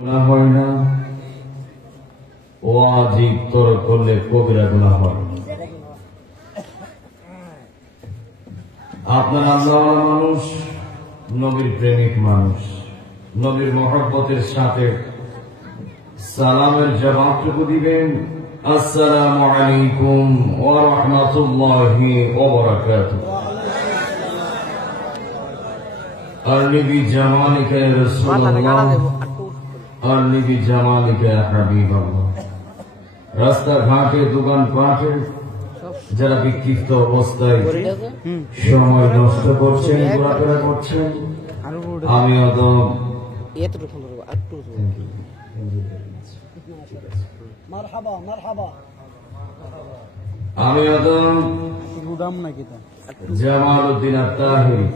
গুনাহ হয় না, ওয়াজিব তরক করলে কবিরা গুনাহ হয়। আপনারা আল্লাহওয়ালা মানুষ, নবীর প্রেমিক মানুষ, নবীর মহব্বতের সাথে সালামের জবাবটুকু দিবেন, আসসালামু আলাইকুম ওয়া রাহমাতুল্লাহি ওয়া বারাকাতুহু। আরনিবি জামালিকা ইয়া রাসূলুল্লাহ, আরনিবি জামালিকা ইয়া হাবিবাল্লাহ। রাস্তাঘাটে, দোকান পাটে যারা বিক্ষিপ্ত অবস্থায় সময় নষ্ট করছেন, ঘোরাফেরা করছেন, আমিও তো জামালউদ্দিন আত-তাহিরি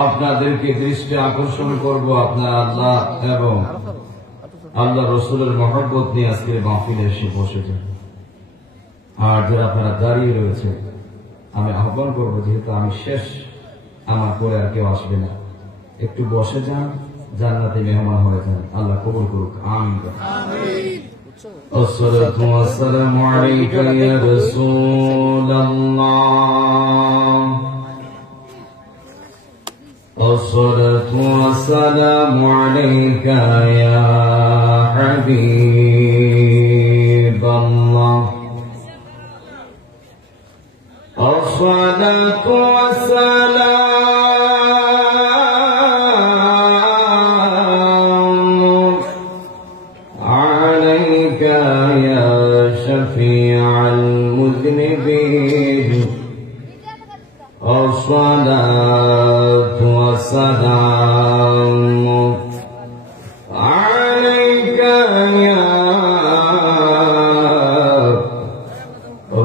আপনাদেরকে দৃষ্টি আকর্ষণ করব আপনার আল্লাহ এবং আল্লাহ রসুলের মহব্বত নিয়ে আজকের মাহফিলে এসে বসেছেন। আর যারা আপনারা দাঁড়িয়ে রয়েছে, আমি আহ্বান করবো, যেহেতু আমি শেষ, আমার পরে আর কেউ আসবে না, একটু বসে যান, জান্নাতে মেহমান হয়ে যান। আল্লাহ কবুল করুক, আমিন। আসসালাতু ওয়াসসালামু আলাইকা ইয়া রাসূলুল্লাহ, আসসালাতু ওয়াসসালামু আলাইকা ইয়া হাবিবাল্লাহ, আসসালাতু ওয়াসসালামু আলাইকা ইয়া শাফিআল মুযনিবিন, আসসালাতু ওয়াসসালামু আলাইকা ইয়া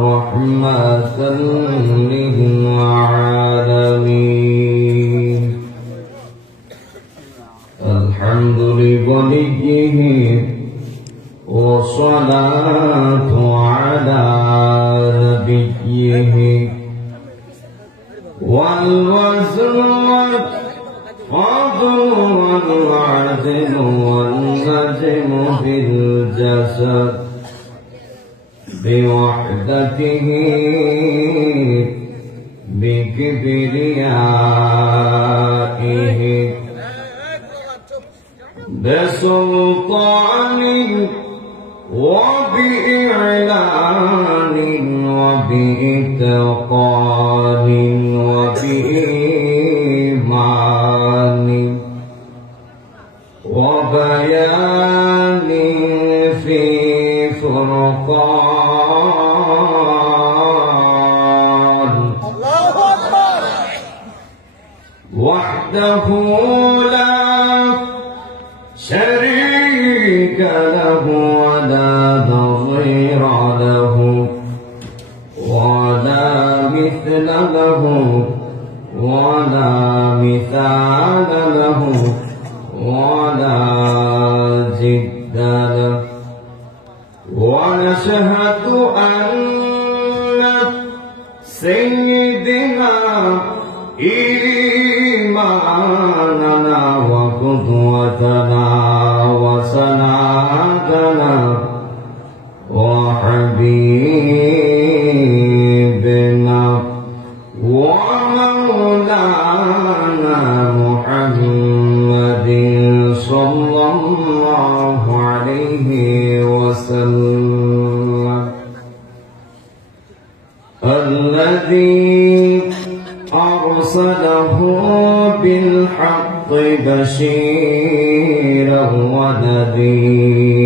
রাহমাতাল লিল আলামিন। আলহামদুলিল্লাহি ওয়া সালাতু আলা নাবিয়্যিহি ওয়াল ওয়াজন والفضل والعدل والنجم في الجسد بوحدته بكبريائه بسلطان وبإعلان وبإتقان وبإيمان وبيان في فرقان، الله أكبر، وحده لا شريك له ولا نظير له ولا مثل له ولا مثال له ولا جد له. ونشهد أن سيدنا إمامنا وقدوتنا وسندنا وحبيبنا ومولانا محمد صلى الله عليه وسلم، الذي أرسله بالحق بشيرا ونذيرا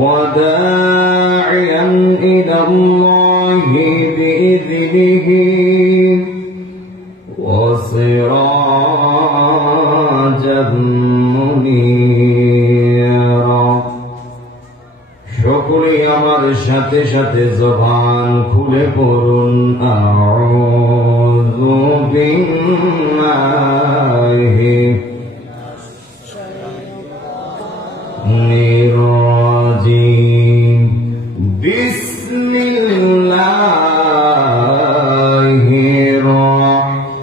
وداعيا إلى الله بإذنه وسراجا منيرا। সকলেই আমার সাথে সাথে জবান খুলে পড়ুন, আউযু বিল্লাহি মিনাশ রাজিম, বিসমিল্লাহির রাহমানির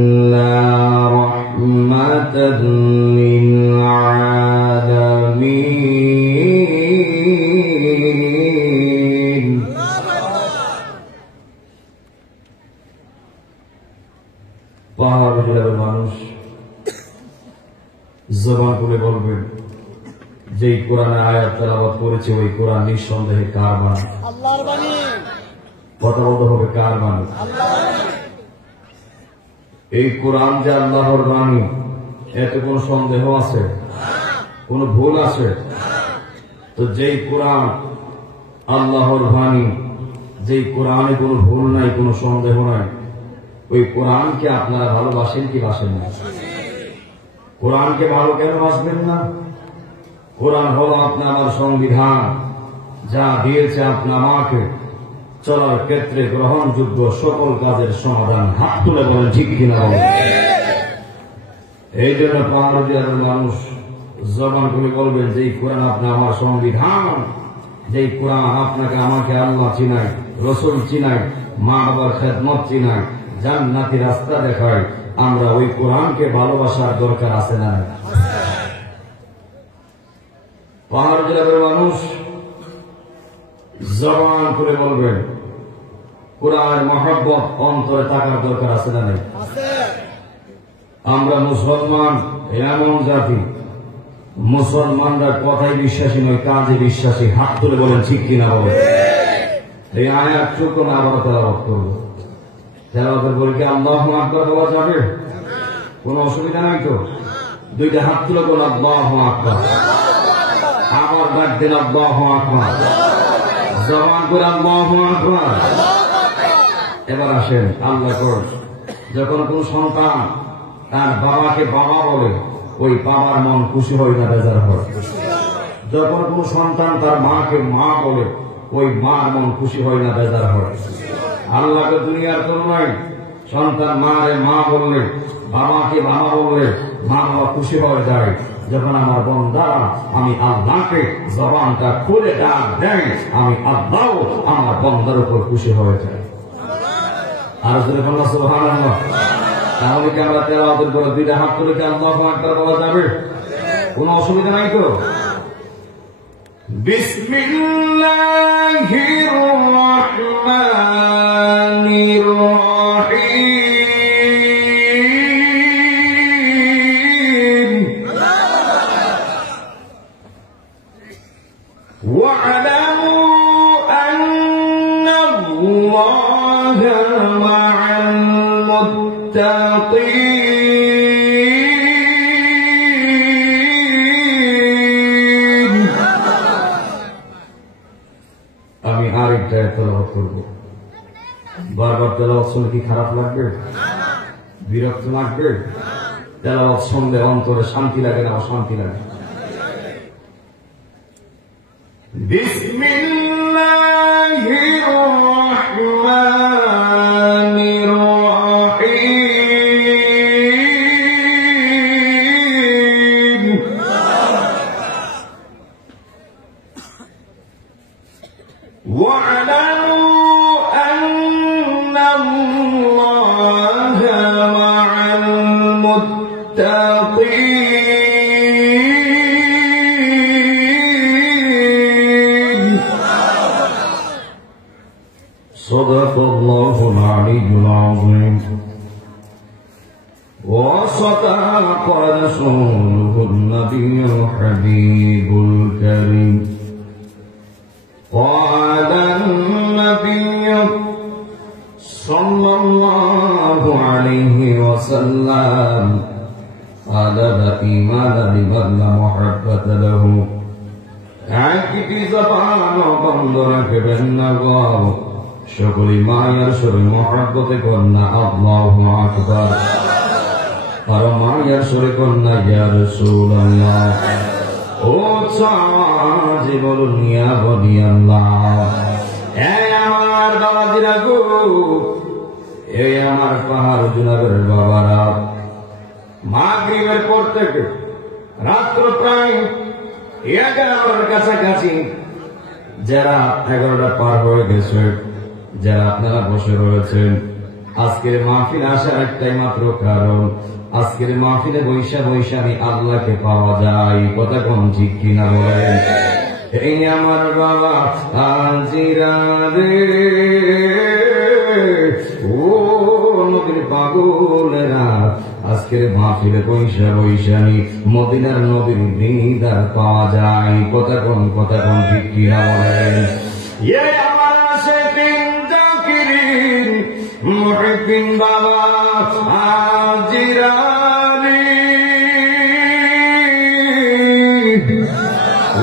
إلا رحمة للعالمين পাহাড় জেলার মানুষ জবান করে বলবেন যেই কোরআনের আয়াত তেলাওয়াত করেছে ওই কোরআন নিঃসন্দেহে কার বাণী? আল্লাহর বাণী। কথা বলতে হবে কার বাণী? এই কোরআন যে আল্লাহর বাণী এতে কোন সন্দেহ আছে? কোন ভুল আছে? তো যেই কোরআন আল্লাহর বাণী, যেই কোরআনে কোনো ভুল নাই, কোনো সন্দেহ নাই, ওই কোরআনকে আপনারা ভালোবাসেন কি বাসেন না? কোরআনকে ভালো কেন বাসবেন না? কোরআন হলো আপনার আমার সংবিধান, যা দিয়েছে আপনার আমাকে চলার ক্ষেত্রে গ্রহণযোগ্য সকল কাজের সমাধান। হাত তুলে বলেন ঠিক কিনা বলেন। এই জন্য পাহাড় জেলার মানুষ জবান করে বলবেন যে কোরআন আপনার আমার সংবিধান, যেই কোরআন আপনাকে আমাকে আল্লাহ চিনায়, রসুল চিনায়, মা বাবার খেদমত চিনায়, জান্নাতি রাস্তা দেখায়, আমরা ওই কোরআনকে ভালোবাসার দরকার আছে না? পাহাড় জেলার মানুষ জবান করে বলবেন কোরআনের মহব্বত অন্তরে থাকার দরকার আছে না? নেই? আমরা মুসলমান এমন জাতি, মুসলমানরা কথায় বিশ্বাসী নয়, কাজে বিশ্বাসী। হাত তুলে বলেন ঠিক কিনা বলেন। এই আয়াত চোখ না আবার তেলাওয়াত করবো। তেলাওয়াতের পরে কি আল্লাহু আকবার বলা যাবে? কোন অসুবিধা নাই তো? দুইটা হাত তুলে বলেন আল্লাহু আকবার। আবার ডাক দিন আল্লাহু আকবার। জবান করে আল্লাহু আকবার। এবার আসেন আল্লাহ কর, যখন কোন সন্তান তার বাবাকে বাবা বলে ওই বাবার মন খুশি হয় না বেজার হয়? যখন কোন সন্তান তার মাকে মা বলে ওই মার মন খুশি হয় না বেজার হয়? আল্লাহকে দুনিয়ার তুলনায় সন্তান মারে মা বললে, বাবাকে বাবা বললে মা বাবা খুশি হয়ে যায়। যখন আমার বন্দা আমি আল্লাহকে জবানটা খুলে ডাক দেয়, আমি আল্লাহ আমার বন্দার উপর খুশি হয়ে যায়। আর যদি বললাম সুবহানাল্লাহ, তাহলে কি আমরা তেলাওয়াতের পরে দুইটা হাত তুলে কি আল্লাহু আকবার বলা যাবে? কোনো অসুবিধা নাই তো? বিসমিল্লাহির রাহমানির রাহিম। ওয়া'লামু আন্নাল্লাহা মা'আল মুত্তাকিন। আমি আরেকটা তেলাওয়াত করব। বারবার তেলাওয়াত শুনে কি খারাপ লাগবে? বিরক্ত লাগবে? তেলাওয়াত শুনলে অন্তরে শান্তি লাগে না অশান্তি লাগে? বিসমিল্লাহির রাহমানির রাহিম। ওয়া'লামু আন্নাল্লাহা মা'আল মুত্তাকিন। সাদাকাল্লাহুল আলিয়্যুল আযীম। وصدق رسوله النبي الحبيب الكريم. قال النبي صلى الله عليه وسلم قال لا إيمان لمن لا محبة له. একটি জবান বন্ধ রাখবেন না গো, সকলে মায়ের সুরে মহব্বতে কন্যা আল্লাহু আকবার। আর মায়ের সুরে কন্যা ইয়া রাসূলুল্লাহ। ও চাচি বলুন ইয়া বলি আল্লাহ। আমার বাবাজিরা গো, এই আমার পাহাড় জুনাবের বাবারা, মাগরিবের পর থেকে রাত্র প্রায় 11টার কাছাকাছি, যারা 11টা পার হয়ে গেছে, যারা আপনারা বসে রয়েছেন, আজকের মাহফিল আসার একটাই মাত্র কারণ, আজকের মাহফিলে বৈশা বৈশা আমি আল্লাহকে পাওয়া যায়। কথা কোন ঠিক কিনা বলেন? এই আমার বাবা আজিরা রে, ও নবীর পাগলেরা, আজকের মাহফিলে বৈশা বৈশা আমি মদিনার নবীর দিদার পাওয়া যায়। কথা কোন ঠিক কিনা বলেন? আমার আশিকিন জাকিরিন মুহিবিন বাবা আজিরানি,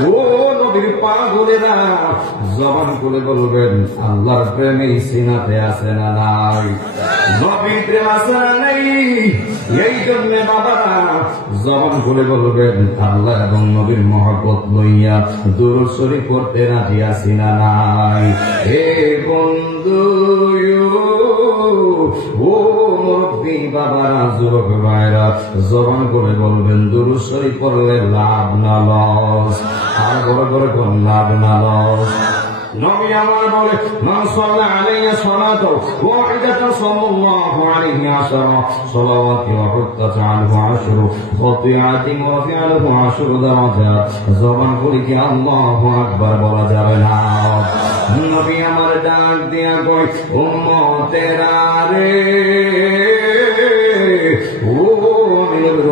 ও নবীর পাগলেরা, জবান করে বলবেন আল্লাহর প্রেমে সিনাতে আছে না নাই? নবীর প্রেম আছে না নাই? এই জন্য বাবারা জবান করে বলবেন আল্লাহ এবং নবীর মহব্বত লইয়া দুরূদ শরীফ পড়তে রাজি আছি না নাই? হে বন্ধু, ও মুরব্বী বাবারা, যুবক ভাইরা, জবান করে বলবেন দুরূদ শরীফ পড়লে লাভ না লস? আর বড় বড় কোন লাভ না লস? নবী আমার বলে মান সাল্লা আলাইহি সালাতু ওয়াহিদাতান সাল্লাল্লাহু আলাইহি আশারা সালাওয়াতি ওয়া হুত্তাত আনহু আশরু খতিআতিন ওয়া ফিআলহু আশরু দারাজাত। জবান করে কি আল্লাহু আকবার বলা যাবে না? নবী আমার ডাক দিয়া কয় উম্মতেরা রে, ও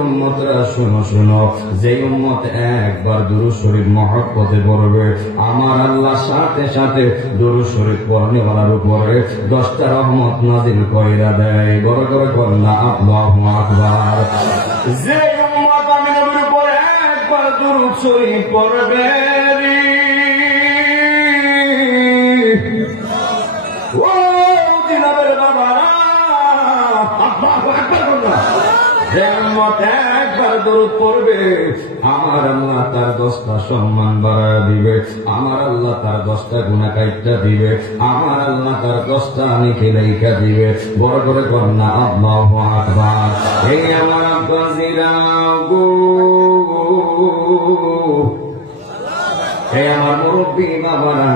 উম্মতরা শোনো শোনো, যে উম্মত একবার দুরূদ শরীফ মহব্বতে পড়বে, আমার আল্লাহ সাথে সাথে দুরূদ শরীফ পড়নেওয়ালার উপরে 10টা রহমত নাযিল কইরা দেয়। বড় করে কন্যা আল্লাহু আকবার। যে উম্মত আমি নবীর উপরে একবার দুরূদ শরীফ পড়বে, ও জিনাবের বাবারা, আল্লাহু আকবার বলুন। যে উম্মত একবার দরুদ পড়বে, আমার আল্লাহ তার 10টা সম্মান বাড়ায় দিবে, আমার আল্লাহ তার 10টা গুনাহ কাইটা দিবে, আমার আল্লাহ তার 10টা নেকি লেখা দিবে। বড় করে কন্যা আল্লাহু আকবার। এই আমার আব্বাজিরা গো, আমার মুরব্বী বাবারা,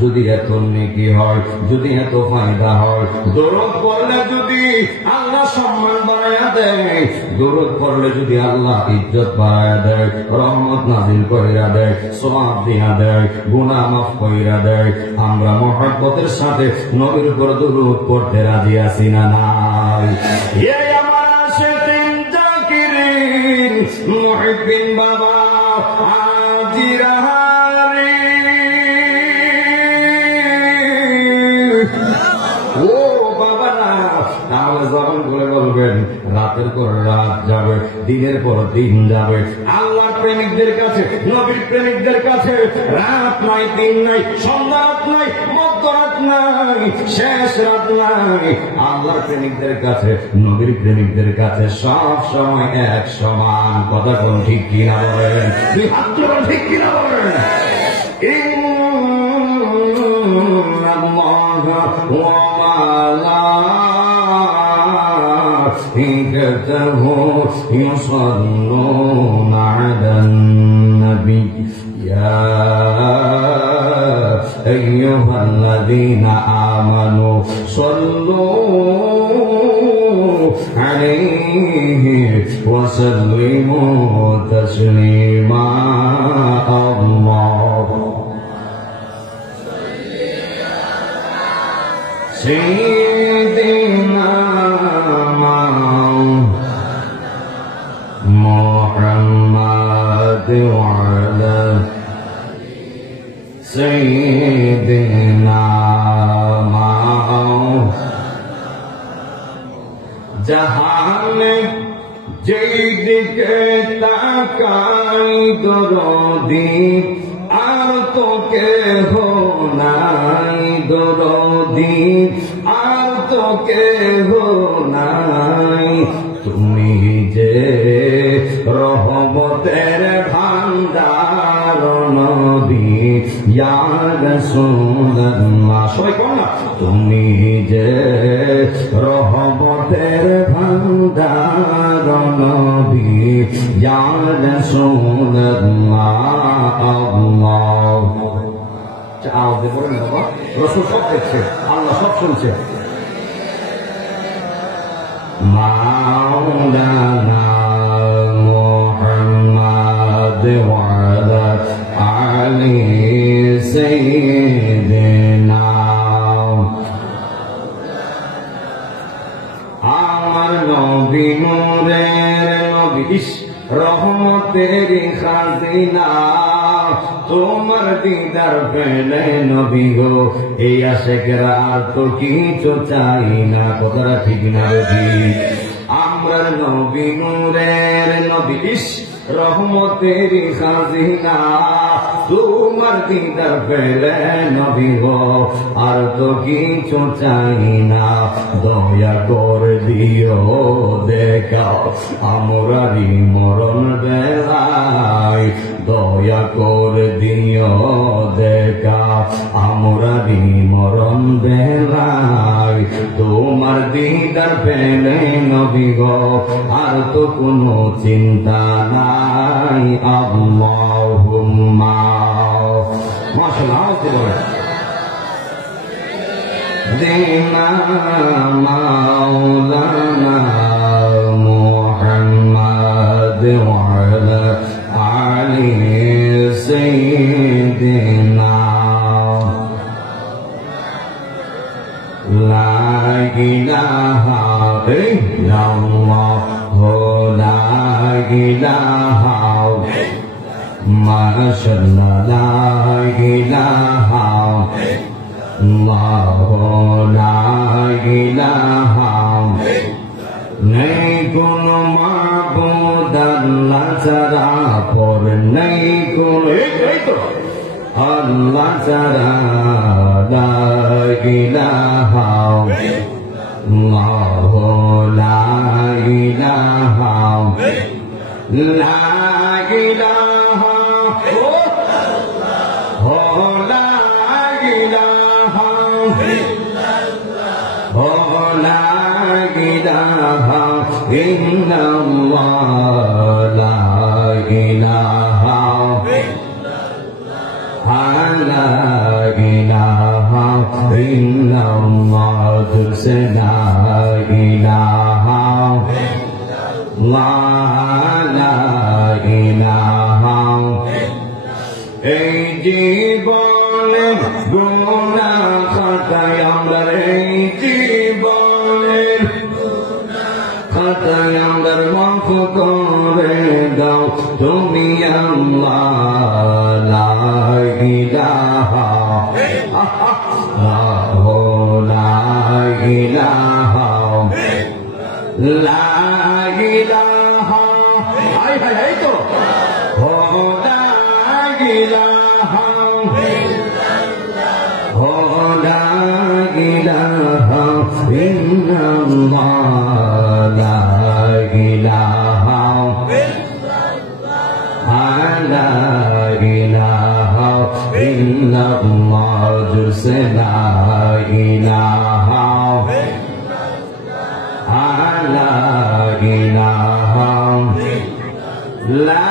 যদি এত নেকি হয়, যদি এত ফায়দা হয়, দরুদ পড়লে যদি আল্লাহ সম্মান বাড়ায়া দেয়, দরুদ পড়লে যদি আল্লাহ ইজ্জত বাড়ায়া দেয়, রহমত নাযিল কইরা দেয়, সওয়াব দিয়া দেয়, গুনাহ মাফ কইরা দেয়, আমরা মহব্বতের সাথে নবীর উপর দরুদ পড়তে রাজি আছি না নাই? এই আমার আশিকিন জাকিরিন মুহিবিন বাবা আজিরা, ও বাবারা, তাহলে জবান করে বলবেন রাতের পর রাত যাবে, দিনের পর দিন যাবে। আল্লাহর প্রেমিকদের কাছে, নবীর প্রেমিকদের কাছে রাত নাই, দিন নাই, সন্ধ্যা রাত নাই, মধ্যরাত নাই, শেষ রাত নাই। আল্লাহর প্রেমিকদের কাছে, নবীর প্রেমিকদের কাছে সব সময় এক সমান। কথা কোন ঠিক কিনা বলেন? দুই হাত তুলে ঠিক কিনা বলেন? ملائكته يصلون على النبي يا أيها الذين آمنوا صلوا عليه وسلموا تسليما الله سيدنا محمد وعلى سيدنا جهان যেই দিকে তাকাই দরদি আর তো কেহ নাই, দরদি আর তো কেহ নাই, তুমি যে রহমতের ভান্ডার নবী ইয়া রাসূলুল্লাহ। সবাই কোন না, তুমি যে রহমতের ভান্ডার নবী ইয়া রাসূলুল্লাহ। আল্লাহ আওয়াজে বলেন বাবা, রাসূল সব দেখছে, আল্লাহ সব শুনছে। মাওলানা মুহাম্মদ ওয়া আলা আলি সাইয়্যিদিনা। আমার নবী নূরের নবী রহমতের খাজিনা, তোমার দিদার পেলে নবী গো এই আশেকেরা আর তো কিছু চাই না। কথাটা ঠিক না রে? আমরা নবী নূরের নবী রহমতের খাজিনা, তোমার দিদার পেলে নবী গো আর তো কিছু চাই না। দয়া করে দিও দেখাও আমরারি মরণ বেলায়, দয়া করে দিও দেখাও আমরারি মরণ বেলায়। তোমার দিদার পেলে নবী গো আর তো কোনো চিন্তা নাই। আল্লাহুম্মা মাশাআল্লাহ বলে দিনা মাওলানা মুহাম্মদ ওয়া আলা আলি সাইয়্যিদিনা। লা ইলাহা ইল্লাল্লাহ লা ইলাহা মাশাআল্লাহ লা ইলাহা লা ইলাহা নেই কোনো মাবুদ আল্লাহ ছাড়া, পর নেই কোনো আল্লাহ ছাড়া। লা ইলাহা লা ইলাহা লা ইলাহা লা ইলাহা লা ইলাহা ইল্লাল্লাহ। লা ইলাহা লা ইলাহা ইল্লাল্লাহ। তুসে লা ইলাহা লা ইলাহা। এই জীবনে গুনাহ খাতায় আমরা, এই জীবনে খাতায় আমরা মাফ করে দাও তুমি আল্লাহ। লা ইলাহা লা ইলাহা লা ইলাহা হাই হাই হাই তো লা ইলাহা লা ইলাহা ইল্লাল্লাহ। লা ইলাহা লা ইলাহা ইল্লাল্লাহ। জুসে লা ইলাহা লা ইলাহা লা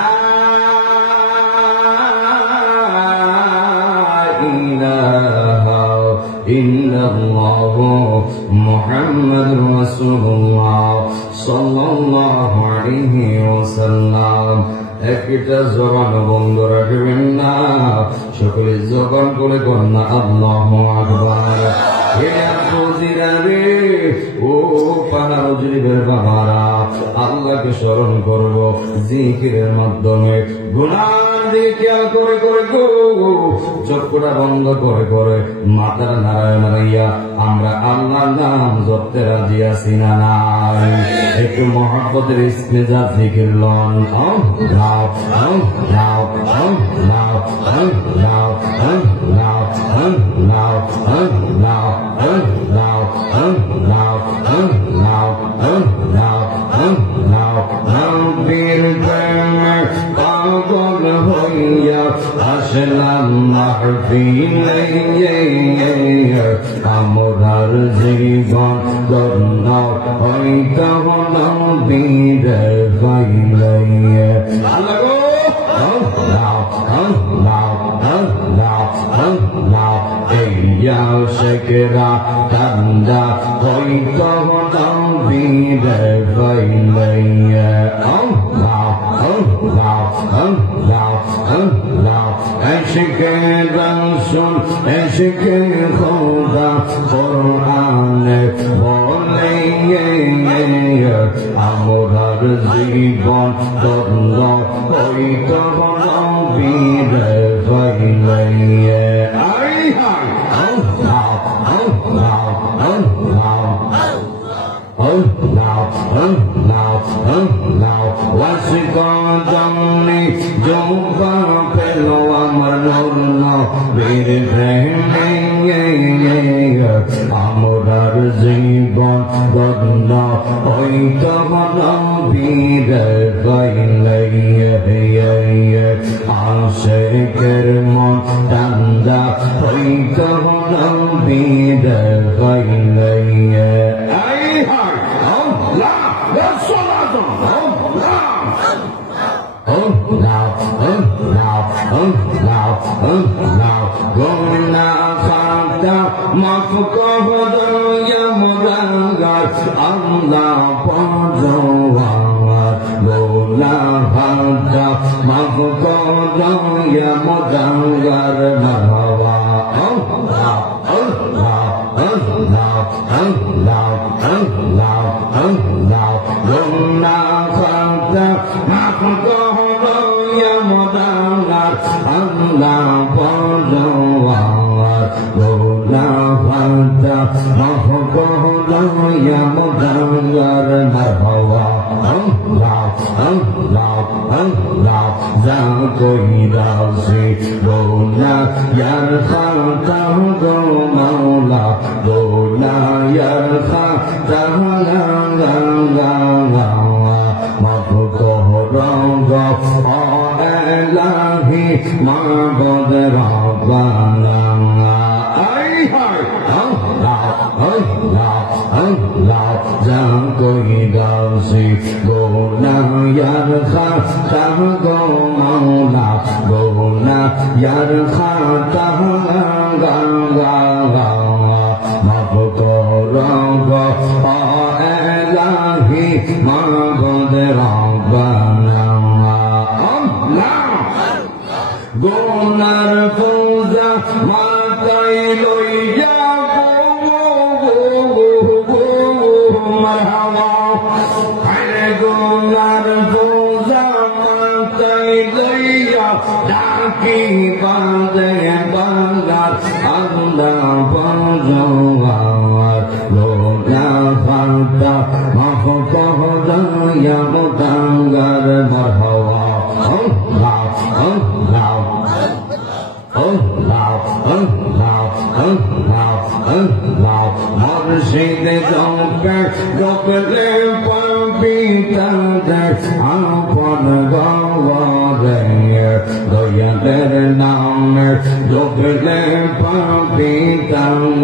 ইলাহা ইল্লাল্লাহ মুহাম্মাদুর রাসূলুল্লাহ সাল্লাল্লাহু আলাইহি ওয়াসাল্লাম। একটা জবান বন্ধ রাখবেন না, সকলে জবান করে কন্যা আল্লাহু আকবার। হে আবুজিরা রে, ও পাহাড় জরিবের বাবারা, আল্লাহকে স্মরণ করব জিকিরের মাধ্যমে। গুনার দিকে করে করে গো চক্ষুটা বন্ধ করে করে মাথার নারায়ণ নারাইয়া আমরা আল্লাহর নাম জপতে রাজি আছি না নাই? একটু মহব্বতের ইসমেজা জিকির লন। নাও নাও নাও নাও নাও নাও নাও নাও পাগল হইয়া আসলাম মাহফিলে, আমরার জীবন ধন্য হইতা নবীর গাইলে। শেখরা কান্দা হইত bide failaya Allah Allah Allah Allah eşke Rasul eşke Khuda Kur'an-ı boleye amrar জীবন তন্ন হইত বীরে ফাইলাইয়া আই হাই আল্লাহ আল্লাহ আল্লাহ আল্লাহ আল্লাহ আল্লাহ ওয়াসিকাদানি জোবা পেলো আমার নূর বীর প্রেমে আমরার জীবন বন্ধ হইত বীর গাইলাইয়া আশেকের মন টান্দা হইত বীর গাইলাইয়া আই হাই আল্লাহ রাসূলুল্লাহ আল্লাহ আল্লাহ আল্লাহ আল্লাহ গোনা খাতা মাফ করো ইয়া মুরাঙ্গার আল্লাহ পরওয়ার গোনা খাতা মাফ করো ইয়া মুরাঙ্গার মারহাবা আল্লাহ আল্লাহ আল্লাহ আল্লাহ আল্লাহ আল্লাহ গোনা খাতা মাফ করো ইয়া মুরাঙ্গার আল্লাহ পরওয়ার গোনা খাতা মাফ করো ইয়া মুরাঙ্গার মারহাবা আল্লাহ আল্লাহ আল্লাহ যা কইরা সে গোনা ইয়ার খাতা গো মাওলা গোনা ইয়ার খাতা লা লা লা মাফ করো গো ইলাহি মাবুদ রাব্বানা আই হাই আল্লাহ আল্লাহ আল্লাহ যা কইরা সে গোনা ইয়ার খাতা গো মাওলা গোনা ইয়ার খাতা লা লা লা মাফ করো গো ইলাহি মাবুদ রাব্বানা গোনার পূজা মাথায় লইয়া মারহাবা আরে গোনার পূজা মাথায় লইয়া ডাকি বাঁধে বাংলার আল্লাহ পরওয়ার গোনা খাতা মাফ করো ইয়া মুরাঙ্গার মারহাবা আল্লাহ আল্লাহ আল্লাহ আল্লাহ আল্লাহ আল্লাহ মুর্শিদ জোকে জোকলে পবিতাদের আপন গওয়ারে দয়ালের নামে জোকলে পবিতাদের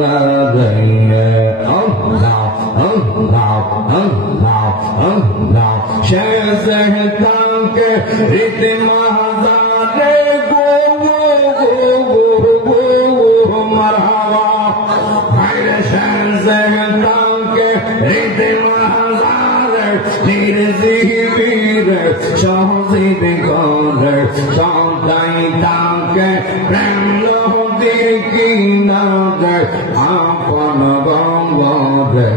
আল্লাহ আল্লাহ আল্লাহ আল্লাহ শেষে তাকে রীতি মাহাজারে মারহাবা ভাইরে শেষে তাকে রীতি মাহাজারে নির্জীবীরে সহজীব করে সদাই তাকে প্রেম লোহদির কিনারে আপন গঙ্গরে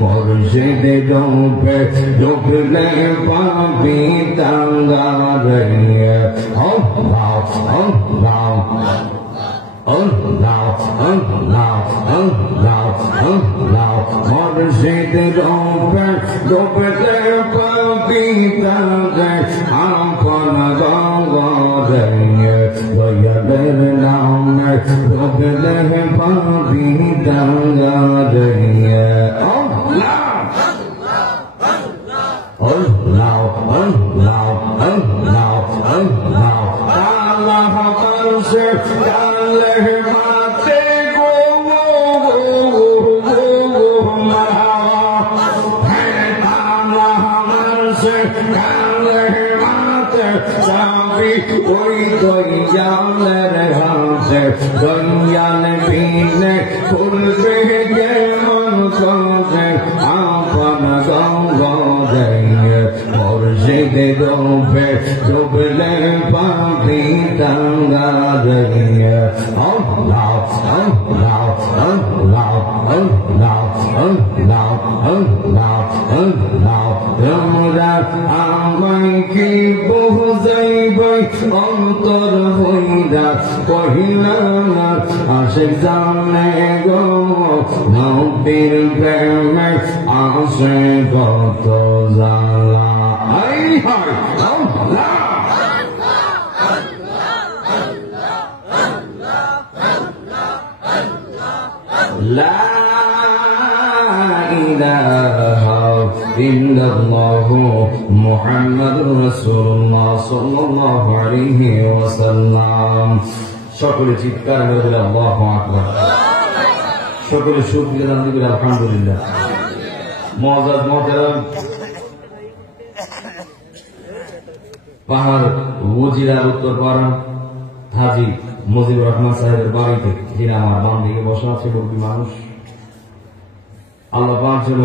মুর্শিদ ডোবে ডুবলে পাবি তাঙ্গারে আল্লাহ আল্লাহ আল্লাহ আল্লাহ আল্লাহ আল্লাহ মুর্শিদ ডোবে ডুবলে পাবি তাঙ্গারে আপন গঙ্গরে দয়ালের নামে ডুবলে পাবি তাঙ্গারে আল্লাহ আল্লাহ আল্লাহ আল্লাহ আল্লাহ আল্লাহ পারছে আল্লাহ মাতে গো মারহাবা আল্লাহ পারছে আল্লাহ মাতে চাবি ওই দয়ালের হাতে দয়াল বিনে খুলবে কেমন করে আপন मुर्शिद पे डुबले पापी तंगा दरिया अल्लाह अल्लाह अल्लाह अल्लाह अल्लाह अल्लाह अल्लाह তোমরা আমায় কি বুঝাইবে অন্তর হইরা কহিলা না আশিক জানে গো নবীর প্রেমে আসে কত জ্বালা আই হায় আল্লাহ লা ইলাহা ইল্লাল্লাহু মুহাম্মাদুর রাসূলুল্লাহ সাল্লাল্লাহু আলাইহি ওয়াসাল্লাম। সকলে চিৎকার করে বলে আল্লাহু আকবার। সকলে শুকরিয়া জানাতে বলে আলহামদুলিল্লাহ। মুআজ্জাজ মুহতারাম, পাহাড় ওজিরার উত্তরপাড়া হাজী মুজিবুর রহমান সাহেবের বাড়িতে, যিনি আমার বাম দিকে বসা আছে, মুরব্বী মানুষ। আল্লাহ পাক যেন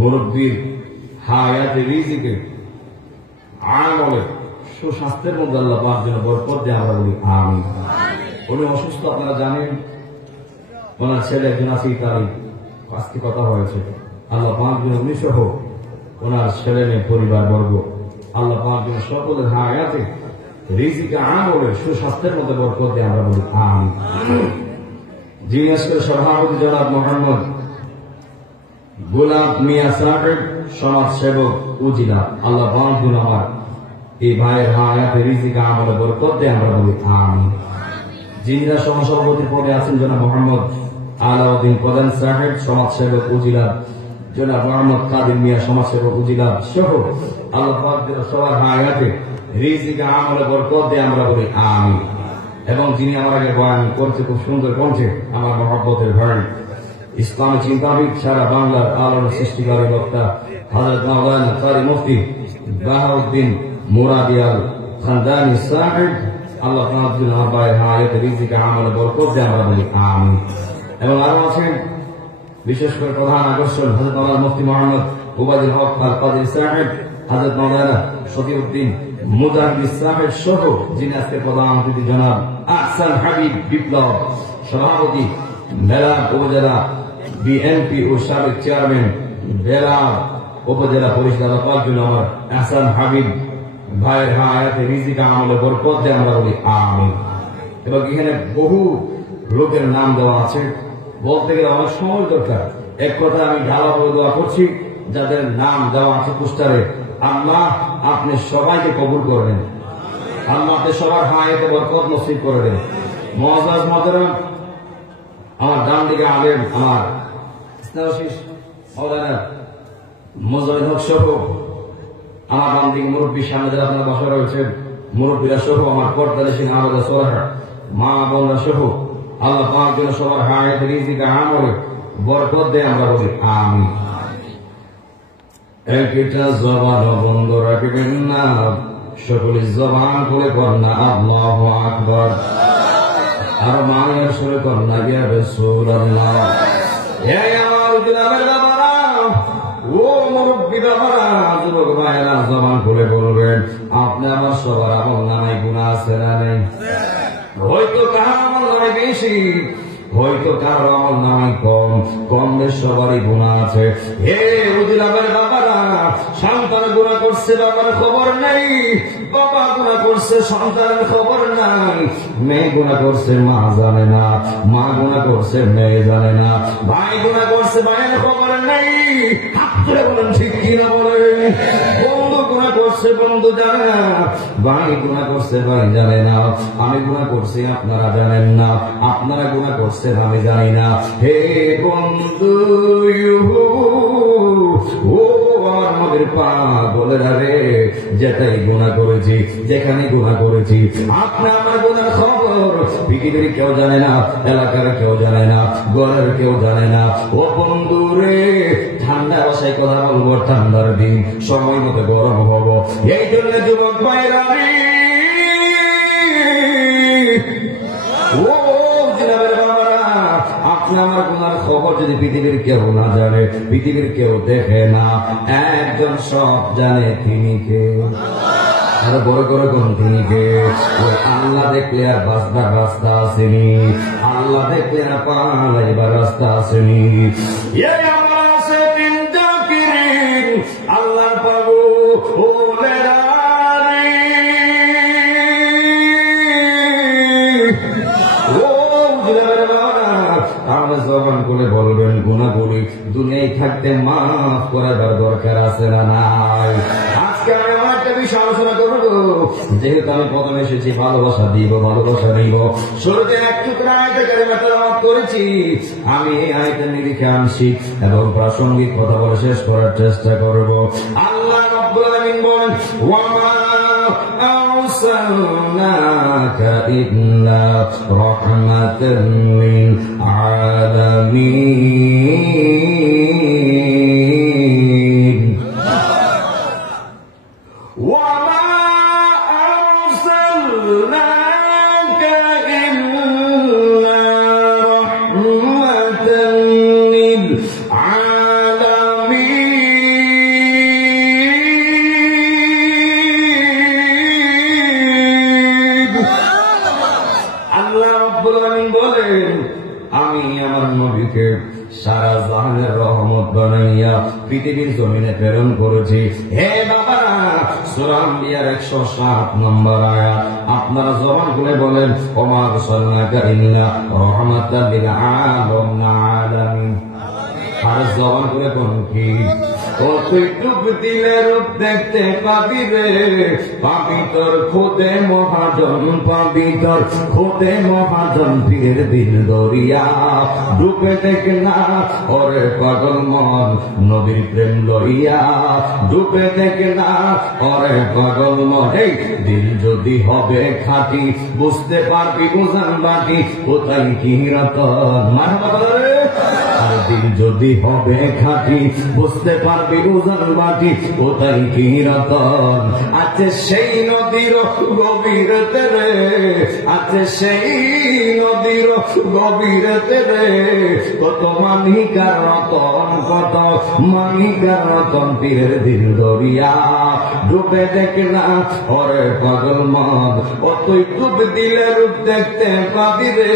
মুরব্বীর হায়াতে রিজিকে আমলে সুস্বাস্থ্যের মধ্যে আল্লাহ পাক যেন বরকত দেয়, আমরা বলি আমিন। উনি অসুস্থ, আপনারা জানেন। ওনার ছেলে একজন আছে, তারই আজকে কথা হয়েছে। আল্লাহ পাক যেন উনি সহ ওনার ছেলে মেয়ে পরিবার বর্গ আল্লাহ পাক যেন সকলের হায়াতে রিজিকে আমলে সুস্বাস্থ্যের মধ্যে বরকত দেয়, আমরা বলি আমিন। যিনি আজকের সভাপতি জনাব মোহাম্মদ গোলাম মিয়া সাহেব, সমাজ সেবক উজিলা, আল্লাহ পাক যেন আমার এই ভাইয়ের হায়াতে রিজিকে আমলে বরকত দেয়, আমরা বলি আমিন। যিনিরা সহসভাপতি পদে আছেন জনাব মোহাম্মদ আলাউদ্দিন প্রধান সাহেব, সমাজ সেবক উজিলা, জনাব মোহাম্মদ কাদির মিয়া, সমাজ সেবক উজিলা সহ আল্লাহ পাক যেন সবার হায়াতে রিজিকে আমলে বরকত দেয়, আমরা বলি আমিন। এবং যিনি আমার আগে বয়ান করছে খুব সুন্দর কণ্ঠে, আমার মহব্বতের ভাই, ইসলামী চিন্তাবিদ, সারা বাংলার আলোর সৃষ্টিকারী বক্তা হযরত মাওলানা কারি মুফতি বাহাউদ্দিন মুরাদিয়াল খানদানী সাহেব, আল্লাহ পাক যেন আমার ভাইয়ের হায়াতে রিজিকে আমলে বরকত দেয়, আমরা বলি আমিন। এবং আরো আছেন বিশেষ করে প্রধান আকর্ষণ হযরত মাওলানা মুফতি মোহাম্মদ উবাইদুল হক আল কাদির সাহেব, হযরত মাওলানা শফিউদ্দিন মুজাহিদ সাহেব সহ যিনি আজকে প্রধান অতিথি জনাব আহসান হাবিব বিপ্লব, সভাপতি বেলা উপজেলা বিএনপি ও সাবেক চেয়ারম্যান বেলা উপজেলা পরিষদ, আল্লাহ পাক যেন আমার আহসান হাবিব ভাইয়ের হায়াতে রিজিকে আমলে বরকত দেয়, আমরা বলি আমিন। এবং এখানে বহু লোকের নাম দেওয়া আছে, বলতে গেলে অনেক সময় দরকার। এক কথা আমি ঢালাভাবে দোয়া করছি, যাদের নাম দেওয়া আছে পোস্টারে, আল্লাহ আপনি সবাইকে কবুল করে নেন, আল্লাহ আপনি সবার হায়াতে বরকত নসিব করে দেন। মুআজ্জাজ মুহতারাম, আমার ডান দিকে আলেম আমার ইসলামশীষ মাওলানা মুজাহিদ হক সহ, আমার বাম দিকে মুরব্বী, সামনে যারা আপনার বসা রয়েছেন মুরব্বীরা সহ, আমার পর্দালেশীন আলাদা সোরাহা মা বোনরা সহ, আল্লাহ পাক যেন সবার হায়াতে রিজিকে আমলে বরকত দেয়, আমরা বলি আমিন। একটা জবান বন্ধ রাখবেন না, সকলে জবান খুলে কন্যা আল্লাহু আকবার, আর মায়ের সুরে কন্যা ইয়া রাসূলুল্লাহ। হে আমার দিলামের বাবারা, ও মুরব্বী বাবারা, যুবক ভাইরা, জবান খুলে বলবেন, আপনি আমার সবার আমল নামায় গুনাহ আছে না নেই? হয়তো কার আমল নামায় বেশি, হয়তো কারো আমল নামায় কম, কম বেশ সবারই গুনাহ আছে। হে উজিলামের বাবারা, সন্তান গুনাহ করছে, বাবার খবর নেই, বাবা গুনাহ করছে, সন্তানের খবর নাই, মেয়ে গুনাহ করছে, মা জানে না, মা গুনাহ করছে, মেয়ে জানে না, ভাই গুনাহ করছে, ভাইয়ের খবর নেই। হাতে বলেন ঠিক কিনা বলেন? বন্ধু গুনাহ করছে, বন্ধু জানে না, ভাই গুনাহ করছে, ভাই জানে না, আমি গুনাহ করছি, আপনারা জানেন না, আপনারা গুনাহ করছেন, আমি জানি না। হে বন্ধু, ও আমার মনের পাগলেরা রে, যেটাই গুনাহ করেছি, যেখানে গুনাহ করেছি, আপনি আমার গুনার খবর পৃথিবীর কেউ জানে না, এলাকার কেউ জানে না, ঘরের কেউ জানে না। ও বন্ধু রে, ঠান্ডা বাসায় কথা বলবো, ঠান্ডার দিন সময় মতো গরম হবো। এই জন্য যুবক ভাইরা রে, ও জিনাবের বাবারা, আপনি আমার গুনার খবর যদি পৃথিবীর কেউ না জানে, পৃথিবীর কেউ দেখে না, একজন সব জানে, তিনি কে? আরো বড় করে কোন তিনি কে? ওই আল্লাহ দেখলে আর বাঁচবার রাস্তা আসেনি, আল্লাহ দেখলে আর পালাইবার রাস্তা আসেনি। আল্লাহ পাবো জবান করে বলবেন গুণাগুলি দুনিয়ায় থাকতে মাফ করাবার দরকার আছে না নাই? আজকে আমি আমার একটা বিষয় আলোচনা করবো। যেহেতু আমি প্রথমে এসেছি ভালোবাসা দিব, ভালোবাসা দিব, শুরুতে এক টুকরা আয়াতে কারিমা তেলাওয়াত করেছি, আমি এই আয়াতের নিরিখে আনছি এবং প্রাসঙ্গিক কথা বলে শেষ করার চেষ্টা করব। আল্লাহ রাব্বুল আলামিন বলেন, ওয়া মা আরসালনাকা ইল্লা রাহমাতাল লিল আলামিন। ওয়া মা আরসালনাকা ইল্লা রাহমাতাল লিল আমি আমার নবীকে সারা জাহানের রহমত বানাইয়া পৃথিবীর জমিনে প্রেরণ করেছি। হে বাবারা, সূরা আম্বিয়ার 107 নম্বর আয়াত, আপনারা জবান খুলে বলেন, ওমা আরসালনাকা ইল্লা রাহমাতাল লিল আলামিন। আর জবান করে কোন কি? তুই টুক দিলে রূপ দেখতে পাবি রে, পাবি তোর খোদে মহাজন, পাবি তোর খোদে মহাজন, পীর দিল দরিয়া ডুবে দেখ না ওরে পাগল মন, নবীর প্রেম লইয়া ডুবে দেখ না ওরে পাগল মন। এই দিল যদি হবে খাঁটি, বুঝতে পারবি উজান বাটি, কোথায় কি রতন। মারহাবা রে। আর দিল যদি হবে খাঁটি, বুঝতে পারবি উজান বাটি, কোথায় কি রতন। আছে সেই নদীর গভীরতে রে, আছে সেই নদীর গভীরতে রে, কত মানিকার রতন, কত মানিকার রতন, পীরের দিল দরিয়া ডুবে দেখ না ওরে পাগল মন। ও তুই ডুব দিলে রূপ দেখতে পাবি রে,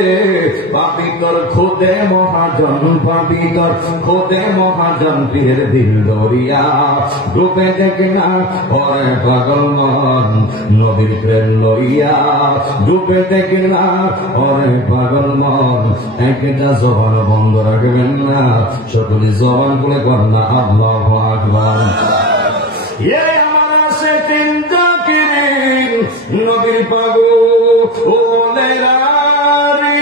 পাবি তোর খোদে মহাজন, পাবি তোর খোদে মহাজন, পীরের দিল দরিয়া ডুবে দেখ না ওরে পাগল মন, নবীর প্রেম লইয়া ডুবে দেখ না ওরে পাগল মন। একটা জবান বন্ধ রাখবেন না, সকলে জবান বলে কন্যা আল্লাহু আকবার। নবীর পাগলেরা রে,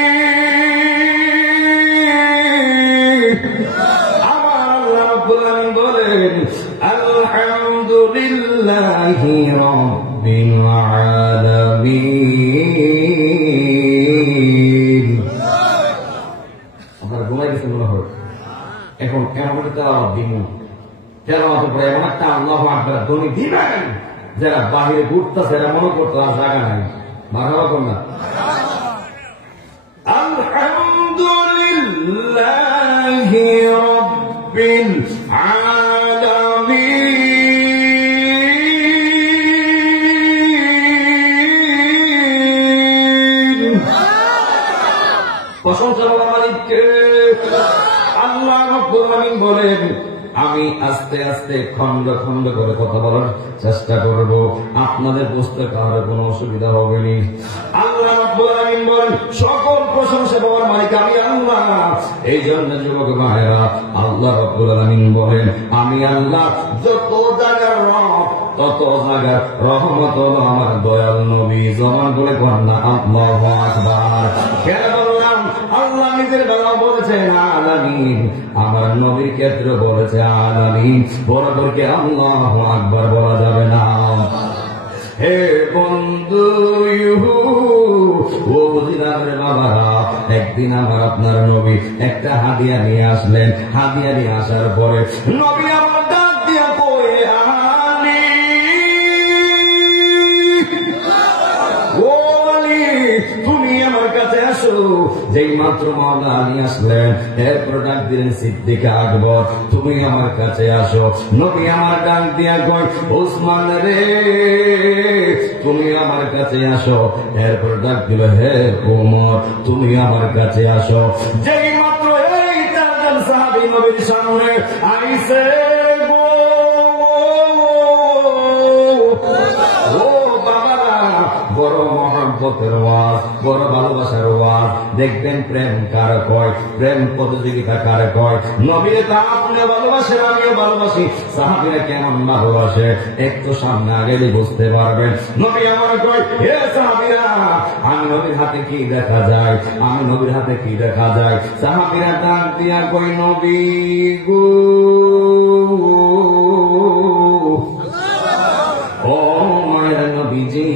আমার আল্লাহ রাব্বুল আলামিন বলেন, আলহামদুলিল্লাহি রাব্বিল আলামিন। আপনারা ঘুমাই গেছেন মনে হয়, এখন কেমন একটা দিন তেলাওয়াত করে এমন একটা আল্লাহু আকবার ধ্বনি দিবেন, যারা বাহিরে ঘুরতেছে এরা মনে করতো আর জায়গা নাই। মারহাবা কন্যা। আলহামদুলিল্লাহি রাব্বিল আলামিন। প্রশংসা বলা মালিককে। আল্লাহ রাব্বুল আলামিন বলেন, আমি আস্তে আস্তে খন্ড খন্ড করে কথা বলার চেষ্টা করব, আপনাদের বুঝতে কারো কোনো অসুবিধা হবে না। আল্লাহ রাব্বুল আলামিন বলেন, সকল প্রশংসা পাওয়ার মালিক আমি আল্লাহ। এই জন্য যুবক ভাইরা, আল্লাহ রাব্বুল আলামিন বলেন, আমি আল্লাহ যত জায়গার রব, তত জায়গার রহমত হলো আমার দয়াল নবী। জবান বলে কন্যা আল্লাহু আকবার। কেন বললাম? আল্লাহ নিজের বেলা বলেছেন আলামিন, আমার নবীর ক্ষেত্রে বলেছে আলামিন, বরাবরকে আল্লাহু আকবার বলা যাবে না। হে বন্ধু ও বুঝিলামের বাবারা, একদিন আমার আপনার নবী একটা হাদিয়া নিয়ে আসলেন। হাদিয়া নিয়ে আসার পরে নবী আমার ডাক দিয়া কয়ে, আলী ও আলী, তুমি আমার কাছে আসো। যেই মাত্র মাওলা আলী আসলেন, এরপর ডাক দিলেন সিদ্দিক আকবর, তুমি আমার কাছে আসো। নবী আমার ডাক দিয়া কয়, ওসমান রে তুমি আমার কাছে আসো। এরপর ডাক দিল, হে ওমর তুমি আমার কাছে আসো। যেই মাত্র এই চারজন সাহাবী নবীর সামনে আইছে, বড় মহব্বতের ওয়াজ, বড় ভালোবাসার ওয়াজ। দেখবেন প্রেম কার কয়, প্রেম প্রতিযোগিতা কার কয়। নবীরে তা আপনি ভালোবাসেন, আমিও ভালোবাসি। সাহাবীরা কেমন ভালোবাসে একটু সামনে আগে বুঝতে পারবেন। নবী আমার কয়, হে সাহাবীরা আমি নবীর হাতে কি দেখা যায়, আমি নবীর হাতে কি দেখা যায়। সাহাবীরা ডাক দিয়া কই, নবী গো ও মায়ের নবীজি,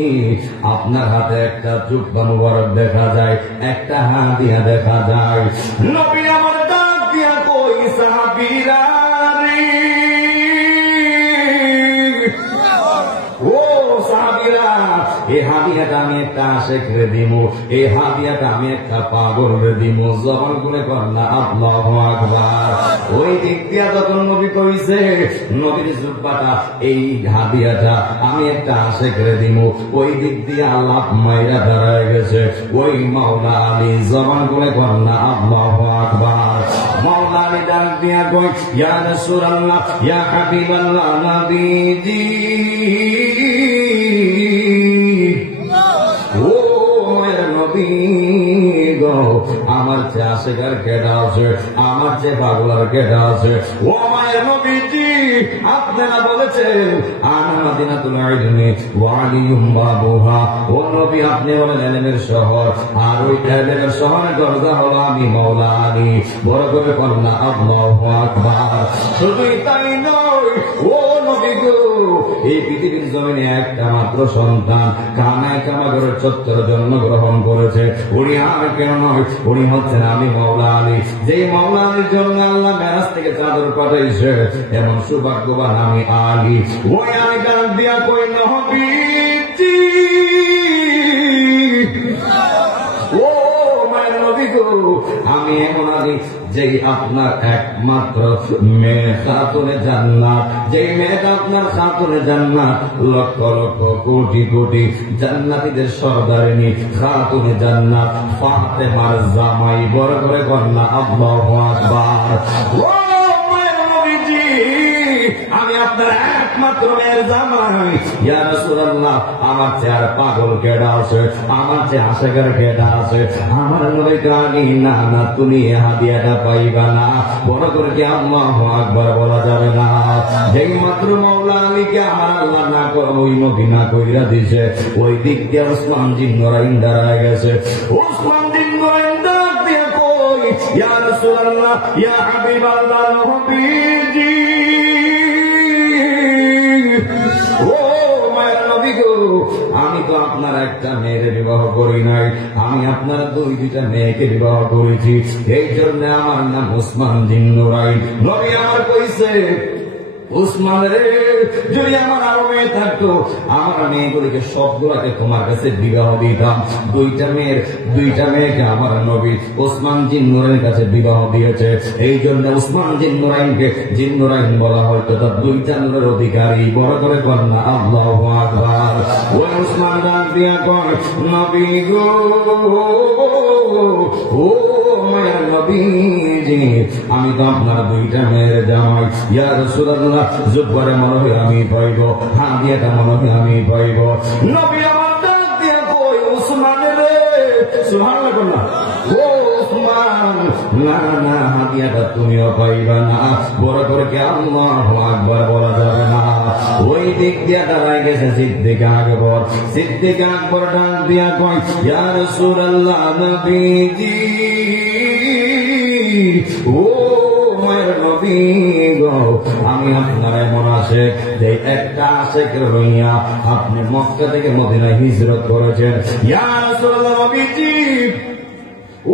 আপনার হাতে একটা জুব্বা মুবারক দেখা যায়, একটা হাদিয়া দেখা যায়। নবী আমার ডাক দিয়া কই, সাহাবীরা রে ও সাহাবীরা, এই হাদিয়াটা আমি একটা আশেকরে দিমু, এই হাদিয়াটা আমি একটা পাগলরে দিমু। জবান করে কন্যা আল্লাহু আকবার। ওই দিক দিয়া যখন নবী কইছে নবীর জুব্বাটা, এই হাদিয়াটা আমি একটা আশেকরে দিমু, ওই দিক দিয়ে আল্লাহ মাইরা দাঁড়ায় গেছে ওই মাওলা আলী। জবান করে কন্যা আল্লাহু আকবার। মাওলা আলী ডাক দিয়া কই, ইয়া রাসূলুল্লাহ ইয়া হাবিবাল্লাহ নবীজি, ও মায়ের নবী গো, আমার চেয়ে আশেকার কেডা আছে, আমার চেয়ে পাগলার কেডা আছে। ও মায়ের নবীজি, আপনারা বলেছেন আনা মাদিনাতুল ইলমি ওয়া আলিয়ুম বাবুহা। ও নবী আপনি বলেন ইলমের শহর, আর ওই ইলমের শহরের দরজা হলো আমি মাওলা আলী। বড় করে কন্যা আল্লাহু আকবার। শুধুই তাই নয়, ও নবী গো, এই পৃথিবীর জমিনে একটা মাত্র সন্তান কানায় কামাগরের চত্বরে জন্মগ্রহণ করেছে। উনি আর কেউ নয়, উনি হচ্ছেন আমি মাওলা আলী। যে মাওলা আলীর জন্য আল্লাহ মেরাজ থেকে চাদর পাঠাইছে, এমন সৌভাগ্যবান আমি আলী। ওই আমি গান দিয়া কই, নবীজি ও মায়ের নবী গো, আমি এমন আলী যেই আপনার একমাত্র মেয়ে খাতুনে জান্নাত, যেই মেয়েটা আপনার খাতুনে জান্নাত, লক্ষ লক্ষ কোটি কোটি জান্নাতীদের সর্দারিনী খাতুনে জান্নাত, ফাতেমার জামাই। বড় করে কন্যা আল্লাহু আকবার। ও মায়ের নবীজি, আমি আপনার একমাত্র মেয়ের জামাই। ইয়া রাসূলুল্লাহ আমার চেয়ে আর পাগল কেডা আছে, আমার চেয়ে আশেকার কেডা আছে। আমার নবী কানি, না না তুমি হাদিয়াটা পাইবা না। বড় করে কি আল্লাহু আকবার বলা যাবে না। যেই মাত্র মাওলা আলীকে আমার আল্লাহ না করে, ওই নবী না কইরা দিছে, ওই দিক দিয়ে ওসমান জিন নরাইন দাঁড়ায় গেছে। ওসমান জিন নরাইন ডাক দিয়ে কই, ইয়া রাসূলুল্লাহ ইয়া হাবিবাল্লাহ নবীজি, ও মায়ের নবী গো, আমি তো আপনার একটা মেয়ের বিবাহ করি নাই, আমি আপনার দুইটা মেয়েকে বিবাহ করেছি। এই জন্য আমার নাম ওসমান জিন নূরাইন। নবী আমার কইছে, ওসমান রে, যদি আমার আরো মেয়ে থাকতো, আমার মেয়েগুলিকে সবগুলাকে তোমার কাছে বিবাহ দিতাম। দুইটা মেয়েকে আমার নবী ওসমান জিন নূরাইনের কাছে বিবাহ দিয়েছে। এই জন্য ওসমান জিন নূরাইনকে জিন নূরাইন বলা হয়, তো তার দুইটা নূরের অধিকারী। বড় করে কন্যা আল্লাহু আকবার। ওই ওসমান ডাক দিয়া কয়, নবী গো, ও মায়ের নবীজি, আমি তো আপনার দুইটা মেয়ের জামাই। ইয়া রাসূলুল্লাহ জুব্বারে মনে হয় আমি পাইব, হাদিয়াটা মনে হয় আমি পাইব। নবী আমার ডাক দিয়া কই, ওসমান রে, সুবহানাল্লাহ, ও ওসমান, না না হাদিয়াটা তুমিও পাইবা না। বড় করে কি আল্লাহু আকবার বলা যাবে না। ওই দিক দিয়া দাঁড়ায় গেছে সিদ্দিক আকবর। সিদ্দিক আকবর ডাক দিয়া কয়, ইয়া রাসূলুল্লাহ নবীজি, ও মায়ের নবী গো, আমি আপনার এমন আশেক, যে একটা আশেকের হইয়া আপনি মক্কা থেকে মদিনায় হিজরত করেছেন। ইয়া রাসূলুল্লাহ নবীজি,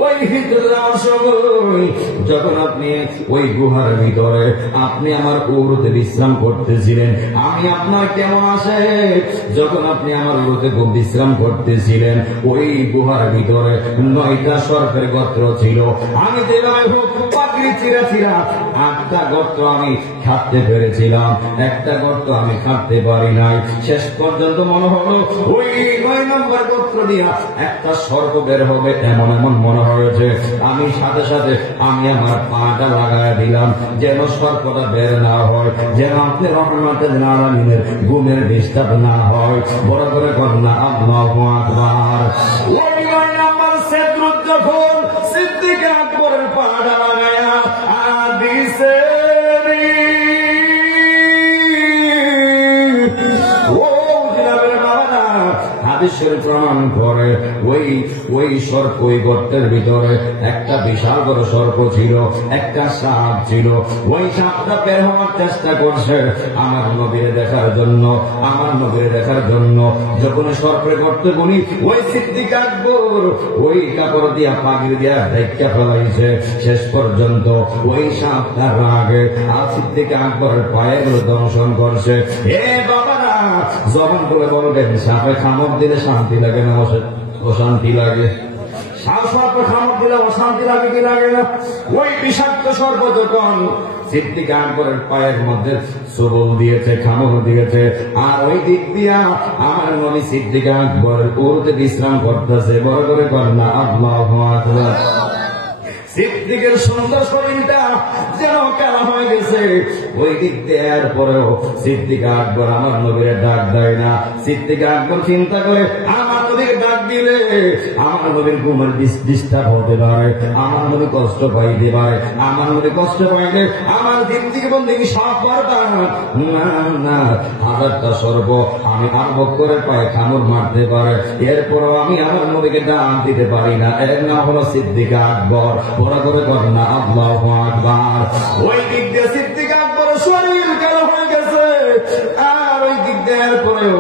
ওই ভিতরে যাওয়ার সময় যখন আপনি ওই গুহার ভিতরে আপনি আমার উরুতে বিশ্রাম করতেছিলেন, আমি আপনার কেমন আসে যখন আপনি আমার উরুতে বিশ্রাম করতেছিলেন, ওই গুহার ভিতরে 9টা সর্পের গর্ত ছিল। আমি যেভাবে হোক পাগড়ি চিরা চিরা 8টা গর্ত আমি খাটতে পেরেছিলাম, একটা গর্ত আমি খাটতে পারি নাই। শেষ পর্যন্ত মনে হলো ওই 9 নম্বর গর্ত দিয়া একটা সর্প বের হবে, এমন এমন মনে হয়েছে। আমি সাথে সাথে আমি আমার পাটা লাগায় দিলাম যেন সর্পটা বের না হয়, যেন আপনি রহমতের নারায়ণের ঘুমের ডিস্টার্ব না হয়। বড় করে কন্যা আল্লাহু আকবার। ওই 9 নম্বর সেদ্রুত যখন সিদ্দিক আকবরের পাটা লাগায়া দিছে, প্রমাণ করে ওই সর্প, ওই গর্তের ভিতরে একটা বিশাল বড় সর্প ছিল, একটা সাপ ছিল। ওই সাপটা বের হওয়ার চেষ্টা করছে আমার নবীরে দেখার জন্য, আমার নবীরে দেখার জন্য। যখন সর্পের গর্তে গুনি ওই সিদ্দিক আকবর ওই কাপড় দিয়া পাগড়ি দিয়া ঢাকা ফেলাইছে। শেষ পর্যন্ত ওই সাপটা রাগে আর সিদ্দিক আকবরের পায়েগুলো দংশন করছে। হে বাবারা, যখন করে বলবেন সাপে খামক দিলে শান্তি লাগে না অশান্তি লাগে? সর্প খামক দিলে অশান্তি লাগে কি লাগে না? ওই বিষাক্ত সর্প যখন সিদ্দিক আকবরের পায়ের মধ্যে সবল দিয়েছে, খামক দিয়েছে, আর ওই দিক দিয়া আমার নবী সিদ্দিক আকবর উরুতে বিশ্রাম করতেছে। বড় করে কন্যা আল্লাহু আকবার। সিদ্দিকের সুন্দর শরীরটা যেন কালা হয়ে গেছে। ওই দিক দেওয়ার পরেও সিদ্দিক আকবর আমার নবীর ডাক দেয় না। সিদ্দিক আকবর চিন্তা করে আমার নবীকে ডাক দিলে আমার নবীর ঘুমের ডিস্টার্ব হতে পারে, আমার নবী কষ্ট পাইতে পারে, আমার নবী কষ্ট পাইলে আমার জিন্দিগি বন্দিগি সব বরবাদ। না না, 1000টা সর্ব আমি আরম্ভ করে পায়ে কামড় মারতে পারে, এরপরও আমি আমার নবীকে ডাক দিতে পারি না। এর নাম হলো সিদ্দিক আকবর। বড় করে কন্যা আল্লাহু আকবার। ওই দিক দিয়ে সিদ্দিক আকবরের শরীর কালো হয়ে গেছে, আর ওই দিক দেওয়ার পরেও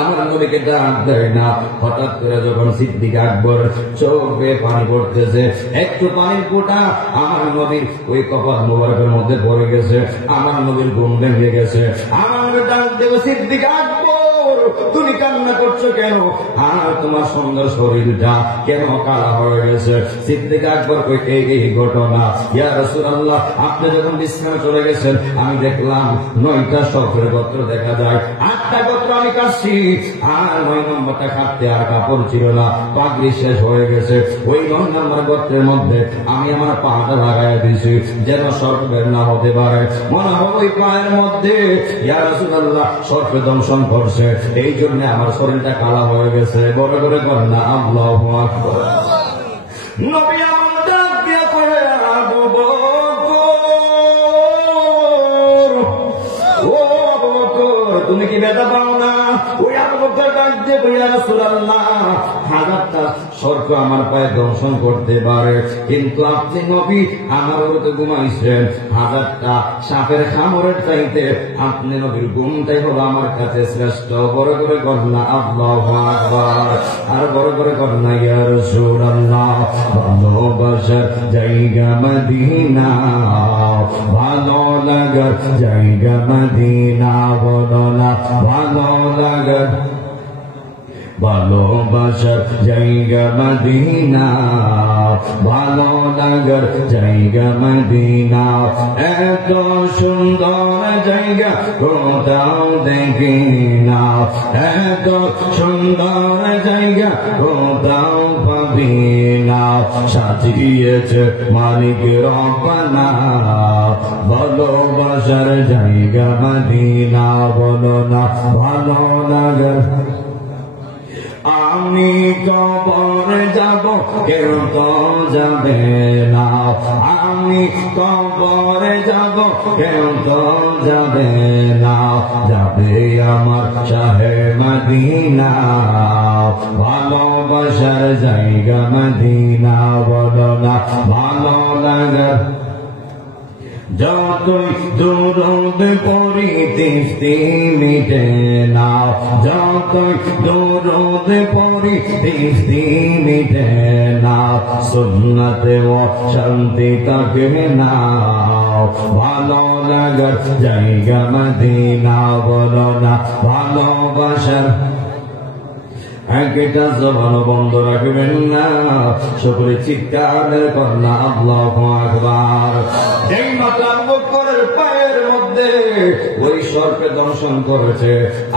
আমার নবীকে ডাক দেয় না। হঠাৎ করে যখন সিদ্দিক আকবর চোখ বেয়ে পানি পড়তেছে, একটু পানির ফোঁটা আমার নবীর ওই কপাল মোবারকের মধ্যে পড়ে গেছে, আমার নবীর ঘুম ভেঙে গেছে। আমার নবী ডাক দেব, সিদ্দিক আকবর তুমি কান্না করছো কেন? আর তোমার সুন্দর শরীরটা কেন কালা হয়ে গেছে? সিদ্দিক আকবর কই এই ঘটনা, ইয়া রাসূলুল্লাহ আপনি যখন বিশ্রামে চলে গেছেন আমি দেখলাম 9টা সর্পের গোত্র দেখা যায়, 8টা গোত্র আমি কাটছি, আর 9 নম্বরটা কাটতে আর কাপড় ছিল না, পাগড়ি শেষ হয়ে গেছে। ওই 9 নম্বর গোত্রের মধ্যে আমি আমার পাটা লাগাই দিয়েছি যেন সর্প বের না হতে পারে। মনে হয় ওই পায়ের মধ্যে ইয়া রাসূলুল্লাহ সর্পে দংশন করছে, এই জন্য আমার শরীরটা কালা হয়ে গেছে। বড় করে কন্যা আল্লাহু আকবার। নবী আমার ডাক দিয়া কয়ে, আবু বকর, ও আবু বকর তুমি কি ব্যথা পাও না? ওই আবু বকর ডাক দিয়ে কইয়া, রাসূলুল্লাহ 1000টা সর্প আমার পায়ে দংশন করতে পারে, কিন্তু আপনি নবী আমার উপরে ঘুমাইছেন, 1000টা সাপের কামড়ের চাইতে আপনি নবীর ঘুমটাই হলো আমার কাছে শ্রেষ্ঠ। বড় করে কন্যা আল্লাহু আকবার। আর বড় করে কন্যা ইয়া রাসূলুল্লাহ ভালোবাসার জায়গা মদিনা, ভালো লাগার জায়গা মদিনা, বলো না ভালো লাগার ভালোবাসার জায়গা মদিনা, ভালো লাগার জায়গা মদিনা, এত সুন্দর জায়গা কোথাও দেখি না, এত সুন্দর জায়গা কোথাও পাবি না, সাজিয়েছে মালিক রব্বানা, ভালোবাসার জায়গা মদিনা, বলো না ভালো লাগার। আমি কবর যাব কেউ তো যাবে না, আমি কবর যাব কেউ তো যাবে না, যাবে আমার শাহে মদিনা, ভালোবাসার জায়গা মদিনা, বলো না ভালো লাগার। যতই দুরূদ পড়ি তৃপ্তি মিটে না, যত যতই দরুদ পড়ি তৃপ্তি মিটে না, সুন্নতে ও শান্তি থাকে না। ভালো লাগার জায়গা মদিনা, বলো না ভালোবাসার একটা জবান বন্ধ রাখবেন না। সকলে চিৎকার করনা আল্লাহু আকবার। যেই মাত্র আবু বকরের পায়ের মধ্যে ওই সর্পে দংশন করেছে,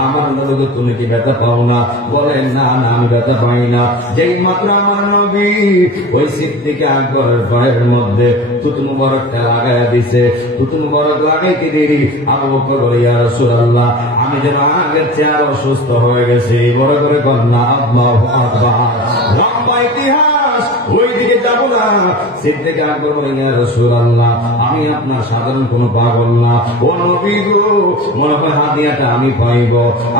আমার নবী তুমি কি ব্যথা পাও না? বলেন না না আমি ব্যথা পাই না। যেই মাত্র আমার নবী ওই সিদ্দিক আকবরের পায়ের মধ্যে থুতু মুবারকটা লাগাইয়া দিছে, থুতু মুবারক লাগাইতে দেরি আবু বকর বলে ইয়া রাসূলুল্লাহ আমি যেন আগের চেয়ে আরো অসুস্থ হয়ে গেছি। বড় করে কন্যা আল্লাহু আকবার। লম্বা ইতিহাস, ওই দিকে যাব না। সিদ্দিক আকবর বলে ইয়া রাসূলুল্লাহ আমি আপনার সাধারণ কোন পাগল না, ও নবী গো মনে হয় হাদিয়াটা আমি পাইব।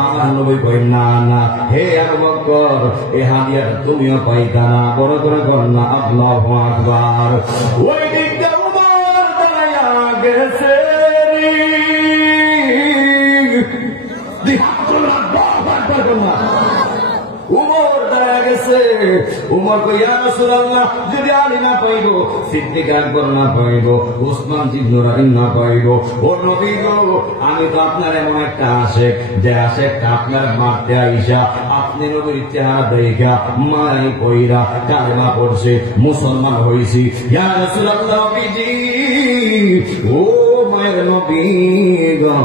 আমার নবী কই না না হে আবু বকর এই হাদিয়াটা তুমিও পাইতা না। বড় করে কন্যা আল্লাহু আকবার। ওই দিকে উমর দাঁড়াইয়া গেছে, উমর দাঁড়া গেছে। উমর কই ইয়া রাসূলুল্লাহ যদি আলী না পাইব, সিদ্দিক আকবর না পাইব, ওসমান ইবনে রাবিন না পাইব, ও নবী গো আমি তো আপনার এমন একটা আশেক যে আশেকটা আপনার মারতে আইসা আপনি নবীর চেহারা দেখা মাই কইরা কালেমা পড়ছে, মুসলমান হইছি। ইয়া রাসূলুল্লাহ নবীজি ও মায়ের নবী গো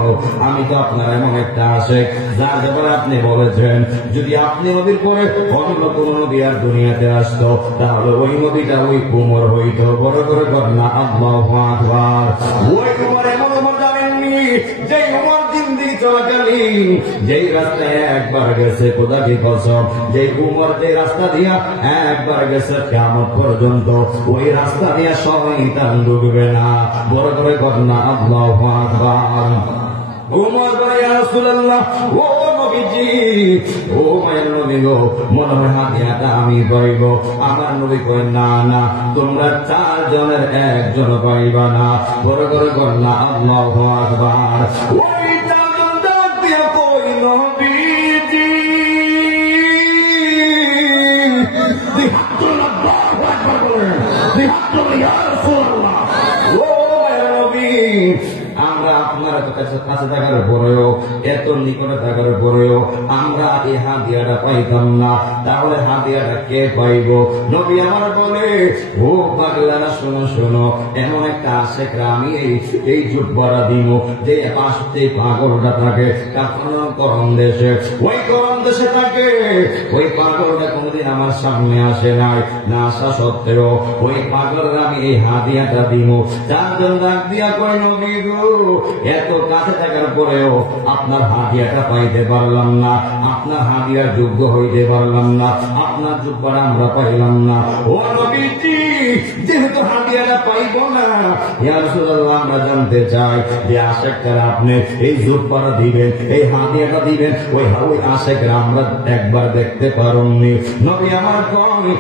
আমি তো আপনার এমন একটা আশেক যার ব্যাপারে আপনি বলেছেন যদি আপনি নবীর পরে অন্য কোন নবী আর দুনিয়াতে আসতো তাহলে ওই নবীটা ওই উমর হইতো। বড় করে কন্যা আল্লাহু আকবার। ওই উমর এমন উমর জানেননি যে উমর জিন্দেগি চলাকালীন যেই রাস্তায় একবার গেছে খোদা কি কসম, যে উমর যে রাস্তা দিয়া একবার গেছে কিয়ামত পর্যন্ত ওই রাস্তা দিয়া শয়তান ঢুকবে না। বড় করে কন্যা আল্লাহু আকবার। উমর বলে ইয়া রাসূলুল্লাহ ও নবীজি ও মায়ের নবী গো মনে হয় হাদিয়াটা আমি পাইব। আমার নবী কই না না তোমরা 4 জনের একজন পাইবা না। বড় করে কন্যা আল্লাহু আকবার। ওই 4 জন ডাক দিয়া কই নবীজি দিহাতুল আল্লাহু আকবার বলেন, দিহাতুল ইয়া রাসূলুল্লাহ। ও মায়ের নবী আমরা আপনার কাছে থাকার পরেও এত নিকটে থাকার পরেও আমরা এই হাদিয়াটা পাইতাম না, তাহলে হাদিয়াটা কে পাইব? নবী আমার বলে ও পাগলারা শোনো শোনো এমন একটা আশেকরা আমি এই জুব্বারা দিব যে পাশে পাগলটা থাকে করম দেশে, ওই করম দেশে থাকে। ওই পাগলটা কোনদিন আমার সামনে আসে নাই, না আসা সত্ত্বেও ওই পাগলরা আমি এই হাদিয়াটা দিব। 4 জন ডাক দিয়া কয় নবী গো এত কাছে থাকার পরেও আপনার হাদিয়াটা পাইতে পারলাম না, আপনার হাদিয়ার যোগ্য হইতে পারলাম না, আপনার জুব্বাটা আমরা পাইলাম না। ও নবীজি যেহেতু হাদিয়াটা পাইব না ইয়া রাসূলুল্লাহ আমরা জানতে চাই যে আশেকরা আপনি এই জুব্বাটা দিবেন, এই হাদিয়াটা দিবেন, ওই আশেকরা আমরা একবার দেখতে পারোনি। নবী আমার কয়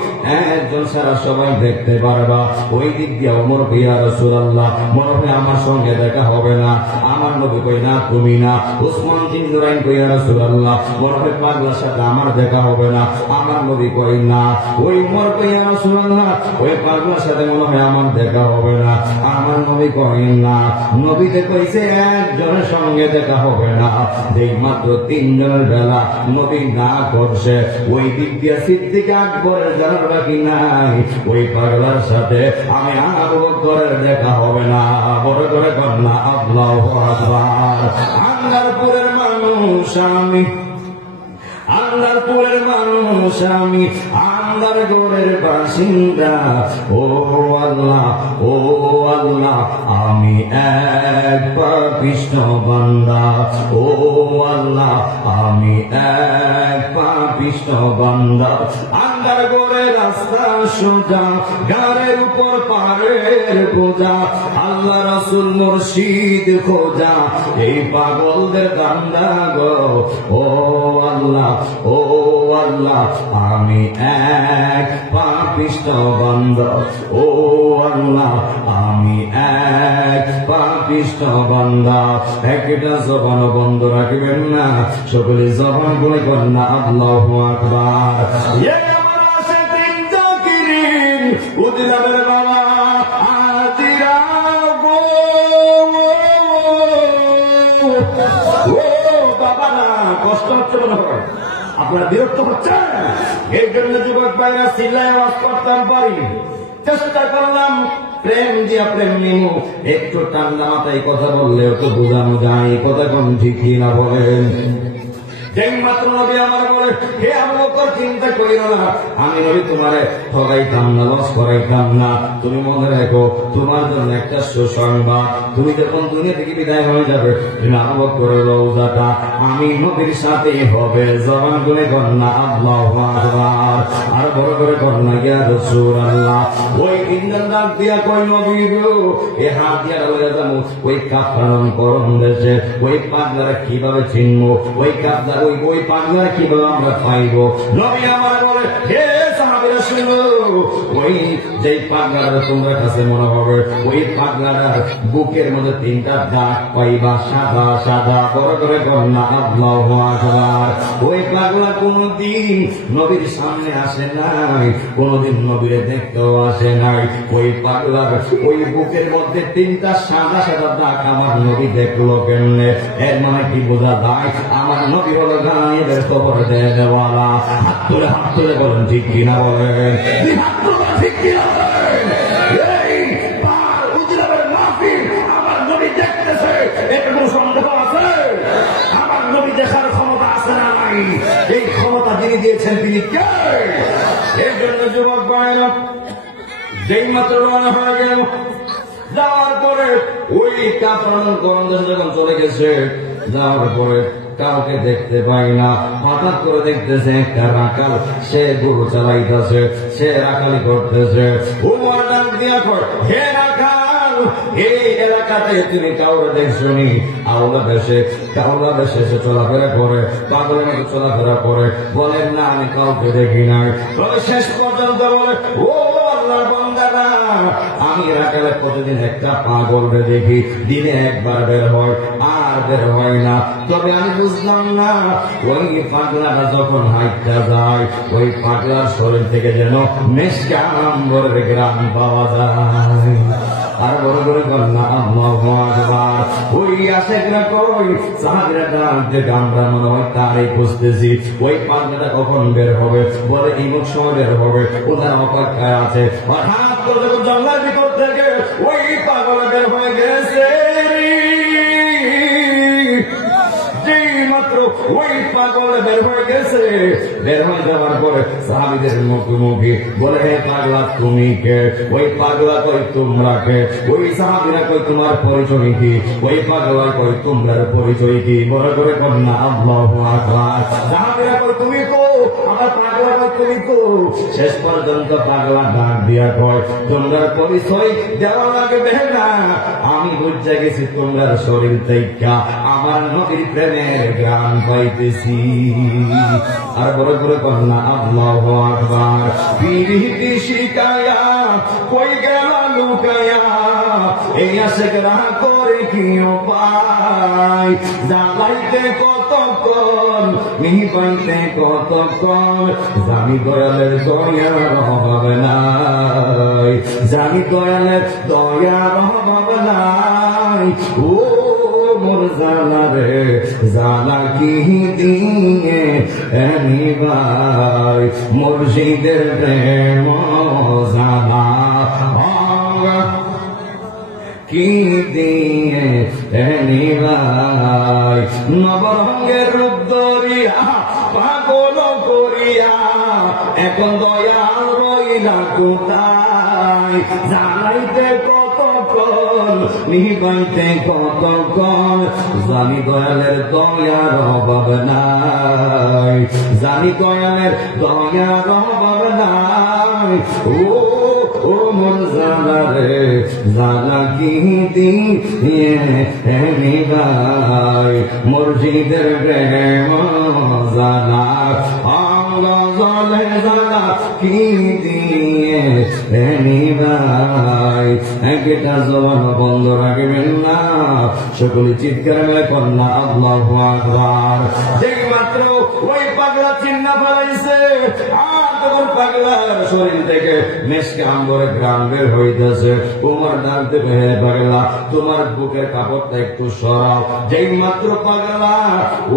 একজন সারা সবাই দেখতে পারবা। ওই দিক দিয়ে ওমর ইয়া রাসূলুল্লাহ মনে হয় আমার সঙ্গে দেখা হবে না। আমার নবী কই না তুমি না। ওসমান ইবনে নুরাইন কই ইয়া রাসূলুল্লাহ মনে হয় পাগলার সাথে আমার দেখা হবে না। আমার নবী কই না। ওই উমর কই ইয়া রাসূলুল্লাহ ওই পাগলার সাথে মনে হয় আমার দেখা হবে না। আমার নবী কই না। নবীতে কইছে একজনের সঙ্গে দেখা হবে না। যেই মাত্র 3 জনের বেলা নবী না করছে ওই দিক দিয়ে সিদ্দিক আকবরের জানার বাকি নাই ওই পাগলার সাথে আমি আবু বকরের দেখা হবে না। বড় করে কন্যা আল্লাহু আকবার। আন্দারপুরের মানুষ আমি, আন্দারপুরের মানুষ আমি, আন্দারগড়ের বাসিন্দা। ও আল্লাহ ও আল্লাহ আমি এক পাপিষ্ঠ বান্দা। ও আল্লাহ আমি এক পাপিষ্ঠ বান্দা। আন্দারগড়ের রাস্তা সোজা, গাড়ের উপর পাহাড়ের বোঝা, আল্লাহ রাসূল মুর্শিদ খোঁজা, এই পাগলদের কান্দা গো। ও আল্লাহ ও আল্লাহ আমি এক পাপিষ্ঠ বান্দা। ও আল্লাহ আমি এক পাপিষ্ঠ বান্দা একটা জবান বন্ধ রাখবেন না, সকলে জবান বলে করেন না আল্লাহু আকবার। আমার আশিকিন জাকিরিন উদিলাবের বাবা আজিরা গো, ও বাবা না কষ্ট হচ্ছে মনে হয়, আপনারা বিরক্ত হচ্ছেন, এই জন্য যুবক ভাইরা চিল্লায় আওয়াজ করতাম পারি, চেষ্টা করলাম প্রেম দিয়া প্রেম নিমু, একটু ঠান্ডা মাথায় কথা বললেও তো বোঝানো যায়, কথা কোন ঠিক না বলেন। মাত্র নবী আমার বলে, হে আবু বকর চিন্তা করিও না, আমি নবী তোমারে ঠগাইতাম না, লস করাইতাম না, তুমি মনে রাখো তোমার জন্য একটা সুসংবাদ, তুমি যখন দুনিয়া থেকে বিদায় হয়ে যাবে তুমি আবু বকরের রওজাটা আমি নবীর সাথে হবে, জবান করে কন্যা আল্লাহু আকবার, আর বড় করে কন্যা ইয়া রাসূলুল্লাহ। ওই তিনজন ডাক দিয়া কই নবী গো, এ হাত দিয়া লয়ে যাবো ওই কাফরান করন দেশে, ওই পাগলারা কিভাবে চিনবো, ওই কাফলা ওই পাগলারা কিভাবে আমরা পাইবো? নবী আমার বলে, হে সাহাবীরা শুনো, ওই যেই পাগলারা তোমরা কাছে মনে হবে, ওই পাগলার বুকের মধ্যে তিনটা দাগ পাইবা, সাদা সাদা, বড় করে কন্যা আল্লাহু আকবার। ওই পাগলা কোনদিন নবীর সামনে আসে নাই, কোনদিন নবীরে দেখতেও আসে নাই, ওই পাগলার ওই বুকের মধ্যে তিনটা সাদা সাদা দাগ আমার নবী দেখলো কেমনে? এর মানে কি বোঝা যায়? আমার নবী হলো গায়েবের খবর দেওয়ালা। হাত তুলে বলেন ঠিক কিনা বলেন, ঠিক কিনা বলেন? আমার নবী দেখতেছে, এটা কোনো সন্দেহ আছে? আমার নবী দেখার ক্ষমতা আছে না নাই? এই ক্ষমতা যিনি দিয়েছেন তিনি কে? এই জন্য যুবক ভাইরা যেই মাত্র রওনা হয়ে গেল, যাওয়ার পরে ওই কাফরান গন্ধ যখন চলে গেছে, যাওয়ার পরে কাউকে দেখতে পাই না, হঠাৎ করে দেখতেছে একটা রাখাল, সে গরু চালাইতেছে, সে রাখালি করতেছে। উমর ডাক দিয়া কর, হে রাখাল, এই এলাকাতে তুমি কাউরে দেখছনি? আওলা দেশে সে চলাফেরা করে, পাগলের মতো চলাফেরা করে, বলেন না আমি কাউকে দেখি নাই। তবে শেষ পর্যন্ত বলে, ও আল্লাহর বান্দারা, আমি রাখালে প্রতিদিন একটা পাগলকে দেখি, দিনে একবার বের হয় আর বের হয় না। তবে আমি বুঝলাম না, ওই পাগলাটা যখন হাইটটা যায়, ওই পাগলার শরীর থেকে যেন মেশকা আম্বরের গ্রাম পাওয়া যায়। আর বড় করে কন্যা আল্লাহু আকবার। ওই আশেকরা কই সাহাবীরা ডাক দিয়ে আমরা মনে হয় তারই খুঁজতেছি, ওই পাগলাটা কখন বের হবে, বলে ইমুক সময় বের হবে, ওদের অপেক্ষায় আছে। হঠাৎ করে যখন জঙ্গলের ভিতর থেকে ওই পাগল বের হয়ে গেছে, মাত্র ওই পাগল বের হয়ে গেছে, বের হয়ে যাওয়ার পরে সাহাবীদের মুখোমুখি বলে, হে পাগলা তুমি কে? ওই পাগলা কই তোমরা কে? ওই সাহাবীরা কই তোমার পরিচয় কি? ওই পাগলা কই তোমার পরিচয় কি? বড় করে কন্যা আল্লাহু আকবার। সাহাবীরা কই তুমি কো? আমার পাগলা কই তুমি কো? শেষ পর্যন্ত পাগলা ডাক দিয়া কয়, তোমরা পরিচয় দেওয়া লাগবে না, আমি বুঝে গেছি তোমরা শরীর থেকে আমার নবীর প্রেমের গান পাইতেছি। আর বড় করে কন্যা আল্লাহু আকবার। পিরিতি শিকায়া কই গেল লুকায়া, এই আশেকরা করে কি উপায়? জ্বালাইতে কতক্ষণ, নিবাইতে কতক্ষণ, জানি দয়ালের দয়ার অভাব নাই, জানি দয়ালের দয়ার অভাব নাই। ও মোর জানা রে, জানা কি দিয়ে এনিবাই, মুর্শিদের প্রেম জানা কি দিয়ে এনিবাই। নবরঙ্গের রূপ ধরিয়া পাগল করিয়া এখন দয়াল রইলা কোথায়? জানাইতে কতক্ষণ, নিবাইতে কতক্ষণ, জানি দয়ালের দয়ার অভাব নাই, জানি দয়ালের দয়ার অভাব নাই। ও মোর জানা রে, জানা কি দিয়ে এনিবাই, মুর্শিদের প্রেম জানা জলে জানা কি দিয়ে এনিবাই। নাই, একটা জবান বন্ধ রাখবেন না। সকলে চিৎকার মেলে কন্যা আল্লাহু আকবার। যেই মাত্র ওই পাগলা চিন্না ফেলাইছে, আর তখন পাগলার শরীর থেকে মেশকে আম্বরে গ্রাম বের হইতেছে। উমর ডাকতে হে পাগলা, তোমার বুকের কাপড়টা একটু সরাও। যেই মাত্র পাগলা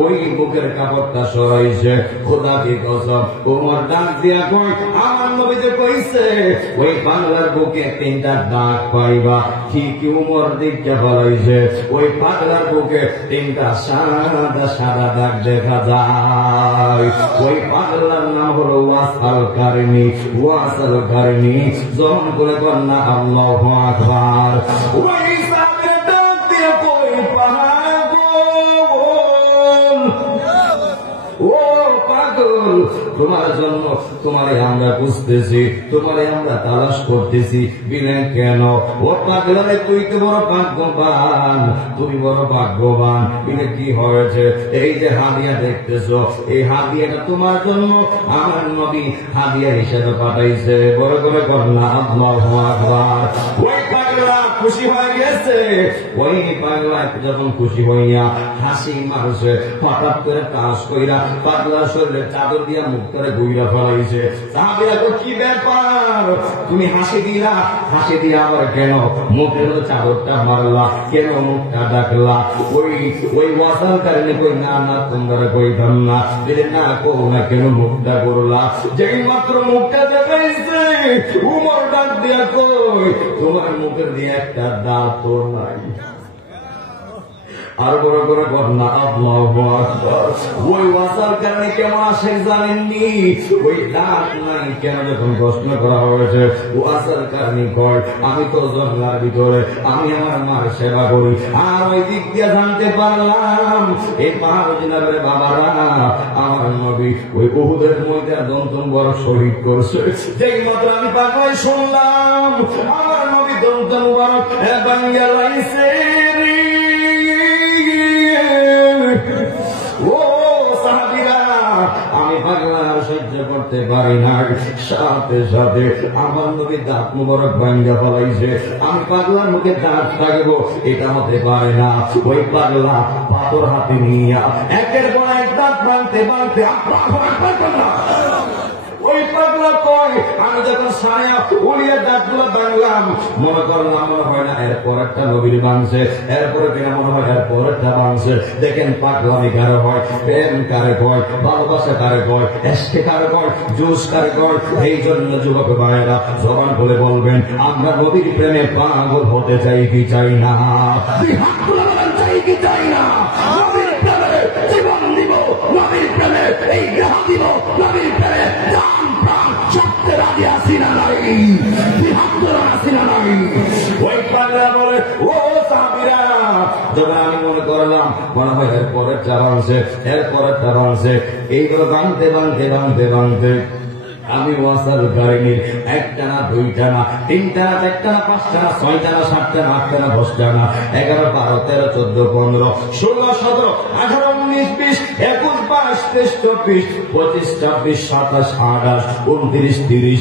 ওই বুকের কাপড়টা সরাইছে, খোদা কি কসম, উমর ডাক দিয়া কই, আমার নবী যে কইছে ওই পাগলার বুকে 3টা দাগ পাইবা। ঠিক উমর দিকটা ফলাইছে, ওই পাগলার বুকে 3টা সাদা সাদা দাগ দেখা যায়। ওই পাগলার নাম হলো ওয়াসাল কারনি। ওয়াসাল কারনি যখন করে কন্যা আল্লাহু আকবার। ওই সামনে ডাক দিয়ে কই, পাগল ও পাগল, তোমার জন্য তোমারে আমরা খুঁজতেছি, তোমারে আমরা তালাশ করতেছি, বিনা কেন? ও পাগলারে তুই তো বড় ভাগ্যবান, তুমি বড় ভাগ্যবান। বিনা কি হয়েছে? এই যে হাদিয়া দেখতেছো, এই হাদিয়াটা তোমার জন্য আমার নবী হাদিয়া হিসেবে পাঠাইছে। বড় করে কন্যা আল্লাহু আকবার। ওই পাগলা খুশি হয়ে গেছে। ওই পাগলা যখন খুশি হইয়া হাসি মারছে, হঠাৎ করে তাস কইরা পাগলার শরীরে চাদর দিয়া মুখ করে ঘুইরা ফেলাইছে। সাহাবীরা কই, কি ব্যাপার, তুমি হাসি দিলা, হাসি দিয়া আবার কেন মুখের চাদরটা মারলা, কেন মুখটা ডাকলা? ওই ওয়াসাল কারণে কই, না না তোমরা কইতাম না, যদি না কো না কেন মুখটা করলা? যেই মাত্র মুখটা দেখাইছে, উমর ডাক দিয়া কই, তোমার মুখের দিয়ে একটা দাঁত নাই। আর বড় করে কন্যা আল্লাহু আকবার। ওই ওয়াসাল কারণে কেমন আসে জানেননি? ওই দাঁত নাই কেন যখন প্রশ্ন করা হয়েছে, ওয়াসাল কারণে কয়, আমি তো জঙ্গলার ভিতরে আমি আমার মার সেবা করি। আর ওই দিক দিয়ে জানতে পারলাম এই পাহাড় জেলার বাবারা আমার নবী ওই উহুদের ময়দানে দন্তন বড় শহীদ করছে। যেই মাত্র আমি পাগলাই শুনলাম আমার নবী দন্তন বড় বাঙ্গালাইছে। ও সাহাবীরা, আমি পাগলা সহ্য করতে পারি না। সাথে সাথে আমার নবী দাঁত মুবারক ভাঙ্গা ফেলাইছে। আমি পাগলার মুখে দাঁত থাকবো, এটা হতে পারে না। ওই পাগলা পাথর হাতে নিয়ে একের পর এক দাঁত ভাঙতে ভাঙতে ওই পাগলা কয়, আমি যখন সায়া উড়িয়ে দাঁতগুলো ভাঙলাম, মনে করলাম মনে হয় না এরপর একটা নবীর ভাঙছে, এরপরে কিনা মনে হয় এরপর একটা ভাঙছে। দেখেন পাগলামি কারে হয়, প্রেম কারে কয়, ভালোবাসা কারে কয়, এসকে কারে কয়, জুস কারে কয়। এই জন্য যুবক ভাইয়েরা জবান বলে বলবেন, আমরা নবীর প্রেমে পাগল হতে চাই কি চাই না? চাই কি চাই না? নবীর প্রেমে জীবন দিব, নবীর প্রেমে এই দেহ দিব, নবীর প্রেমে জান প্রাণ সত্যি রাজি আসি না নাই, বিহাত্তর আসি না নাই। ওই পাগলা বলে, ও সাহাবীরা, যখন আমি মনে করলাম মনে হয় এরপরের চাবাংশে এরপরের চাবাংশে এইগুলো ভাঙতে ভাঙতে ভাঙতে ভাঙতে আমি ওয়াসাল কারণীর 1টা না 2টা না 3টা না 4টা না 5টা না 6টা না 7টা না 8টা না 10টা না 11 12 13 14 15 16 17 18 19 20 21 22 23 24 25 26 27 28 29 30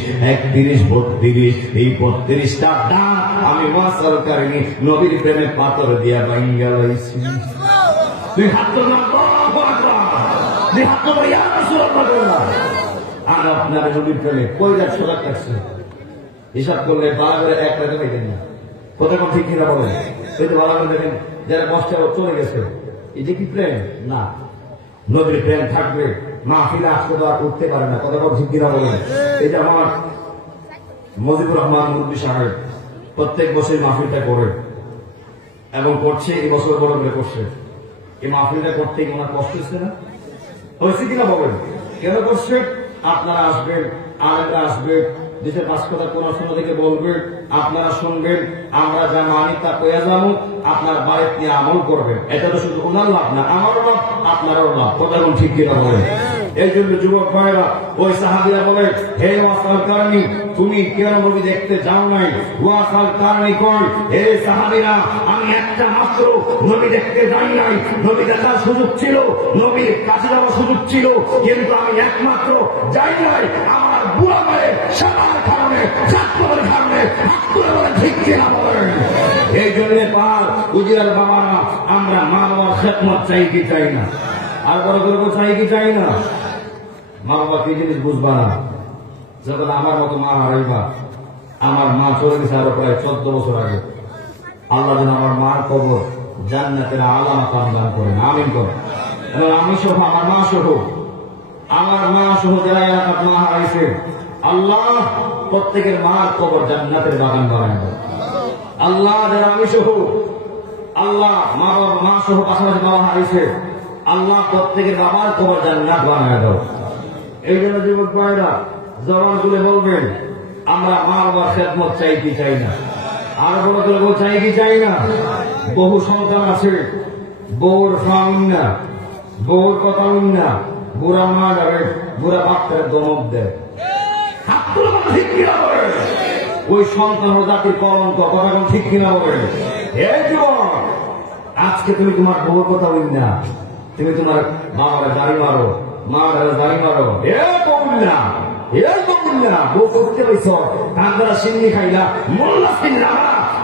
31 32 এই 32টা দাঁত আমি ওয়াসাল কারণী নবীর প্রেমে পাথর দিয়া ভাঙ্গা লাইছি। তুই হাত তো না, তুই হাত তো ইয়া রাসূলুল্লাহ। আর আপনার নবীর প্রেমে কই লাখ সোলাক কাটছে, হিসাব করলে 12 1 লাখ পাইতেন না। কথা ঠিক কিনা বলেন? এই তো ভালো করে দেখেন, যারা কষ্টে চলে গেছে, এই যে কি প্রেম না? নবীর প্রেম থাকবে, মাহফিলে আসলে তো আর উঠতে পারে না। কথা ঠিক কিনা বলেন? এই যে আমার মজিবুর রহমান মুরব্বী সাহেব প্রত্যেক বছর মাহফিলটা করে এবং করছে, এই বছর বড় করে করছে। এই মাহফিলটা করতে ওনার কষ্ট হচ্ছে না? হয়েছে কিনা বলেন? কেন করছে? আপনারা আসবেন, আলেমরা আসবে, দেশের 5 কথা পড়াশোনা থেকে বলবে, আপনারা শুনবেন, আমরা যা মানি তা পেয়ে যাবো, আপনার বাড়িতে নিয়ে আমল করবেন। এটা তো শুধু ওনার লাভ না, আমারও লাভ, আপনারও লাভ। কথা ঠিক কিনা বলেন? এই জন্য যুবক ভাইরা ওই সাহাবীরা বলে, হে ওয়াসাল কারণী, তুমি কেন নবী দেখতে যাও নাই? ওয়াসাল কারণী কই, হে সাহাবীরা, আমি একটা মাত্র নবী দেখতে যাই নাই। নবী দেখার সুযোগ ছিল, নবীর কাছে যাওয়ার সুযোগ ছিল, কিন্তু আমি একমাত্র যাই নাই আমার বুড়া মায়ের সেবার কারণে, ছাত্রের কারণে, হাত করে বলে ঠিক কিনা বলেন? এই জন্য পার উজিয়ার বাবারা আমরা মা বাবার খেদমত চাই কি চাই না? আর বড় গল্প চাই কি চাই না? মা বাবা কি জিনিস বুঝবা না? যখন আমার মতো মা হারাইবা, আমার মা চলে গেছে আরো প্রায় 14 বছর আগে। আল্লাহ যেন আমার মার কবর জান্নাতের আলা মাকাম দান করেন, আমিন করেন। এবং আমি সহ আমার মা সহ যারা এলাকার মা হারাইছে, আল্লাহ প্রত্যেকের মার কবর জান্নাতের বাগান বানায় দেন। আল্লাহ যারা আমি সহ, আল্লাহ মা সহ পাশাপাশি বাবা হারাইছে, আল্লাহ প্রত্যেকের বাবার কবর জান্নাত বানায় দাও। এই জন্য যুবক ভাইরা জবান তুলে বলবেন, আমরা মা বাবার খেদমত চাই কি চাই না? আর বড় করে চাই কি চাই না? বহু সন্তান আছে, বউর ফাউন না, বউর কথা না, বুড়া মা যাবে, বুড়া বাচ্চার দমক দেয়। ঠিক কিনা বলেন? ওই সন্তান ও জাতির কলঙ্ক, কথা কোন ঠিক কিনা বলেন? এই যুবক, আজকে তুমি তোমার বউর কথা বলি না, তুমি তোমার বাবারা দাড়ি মারো, মা দাড়ি মারো, এ বউল্লা, বউ করতে পাইছ, কান্দারা সিন্নি খাইলা, মোল্লা চিল্লা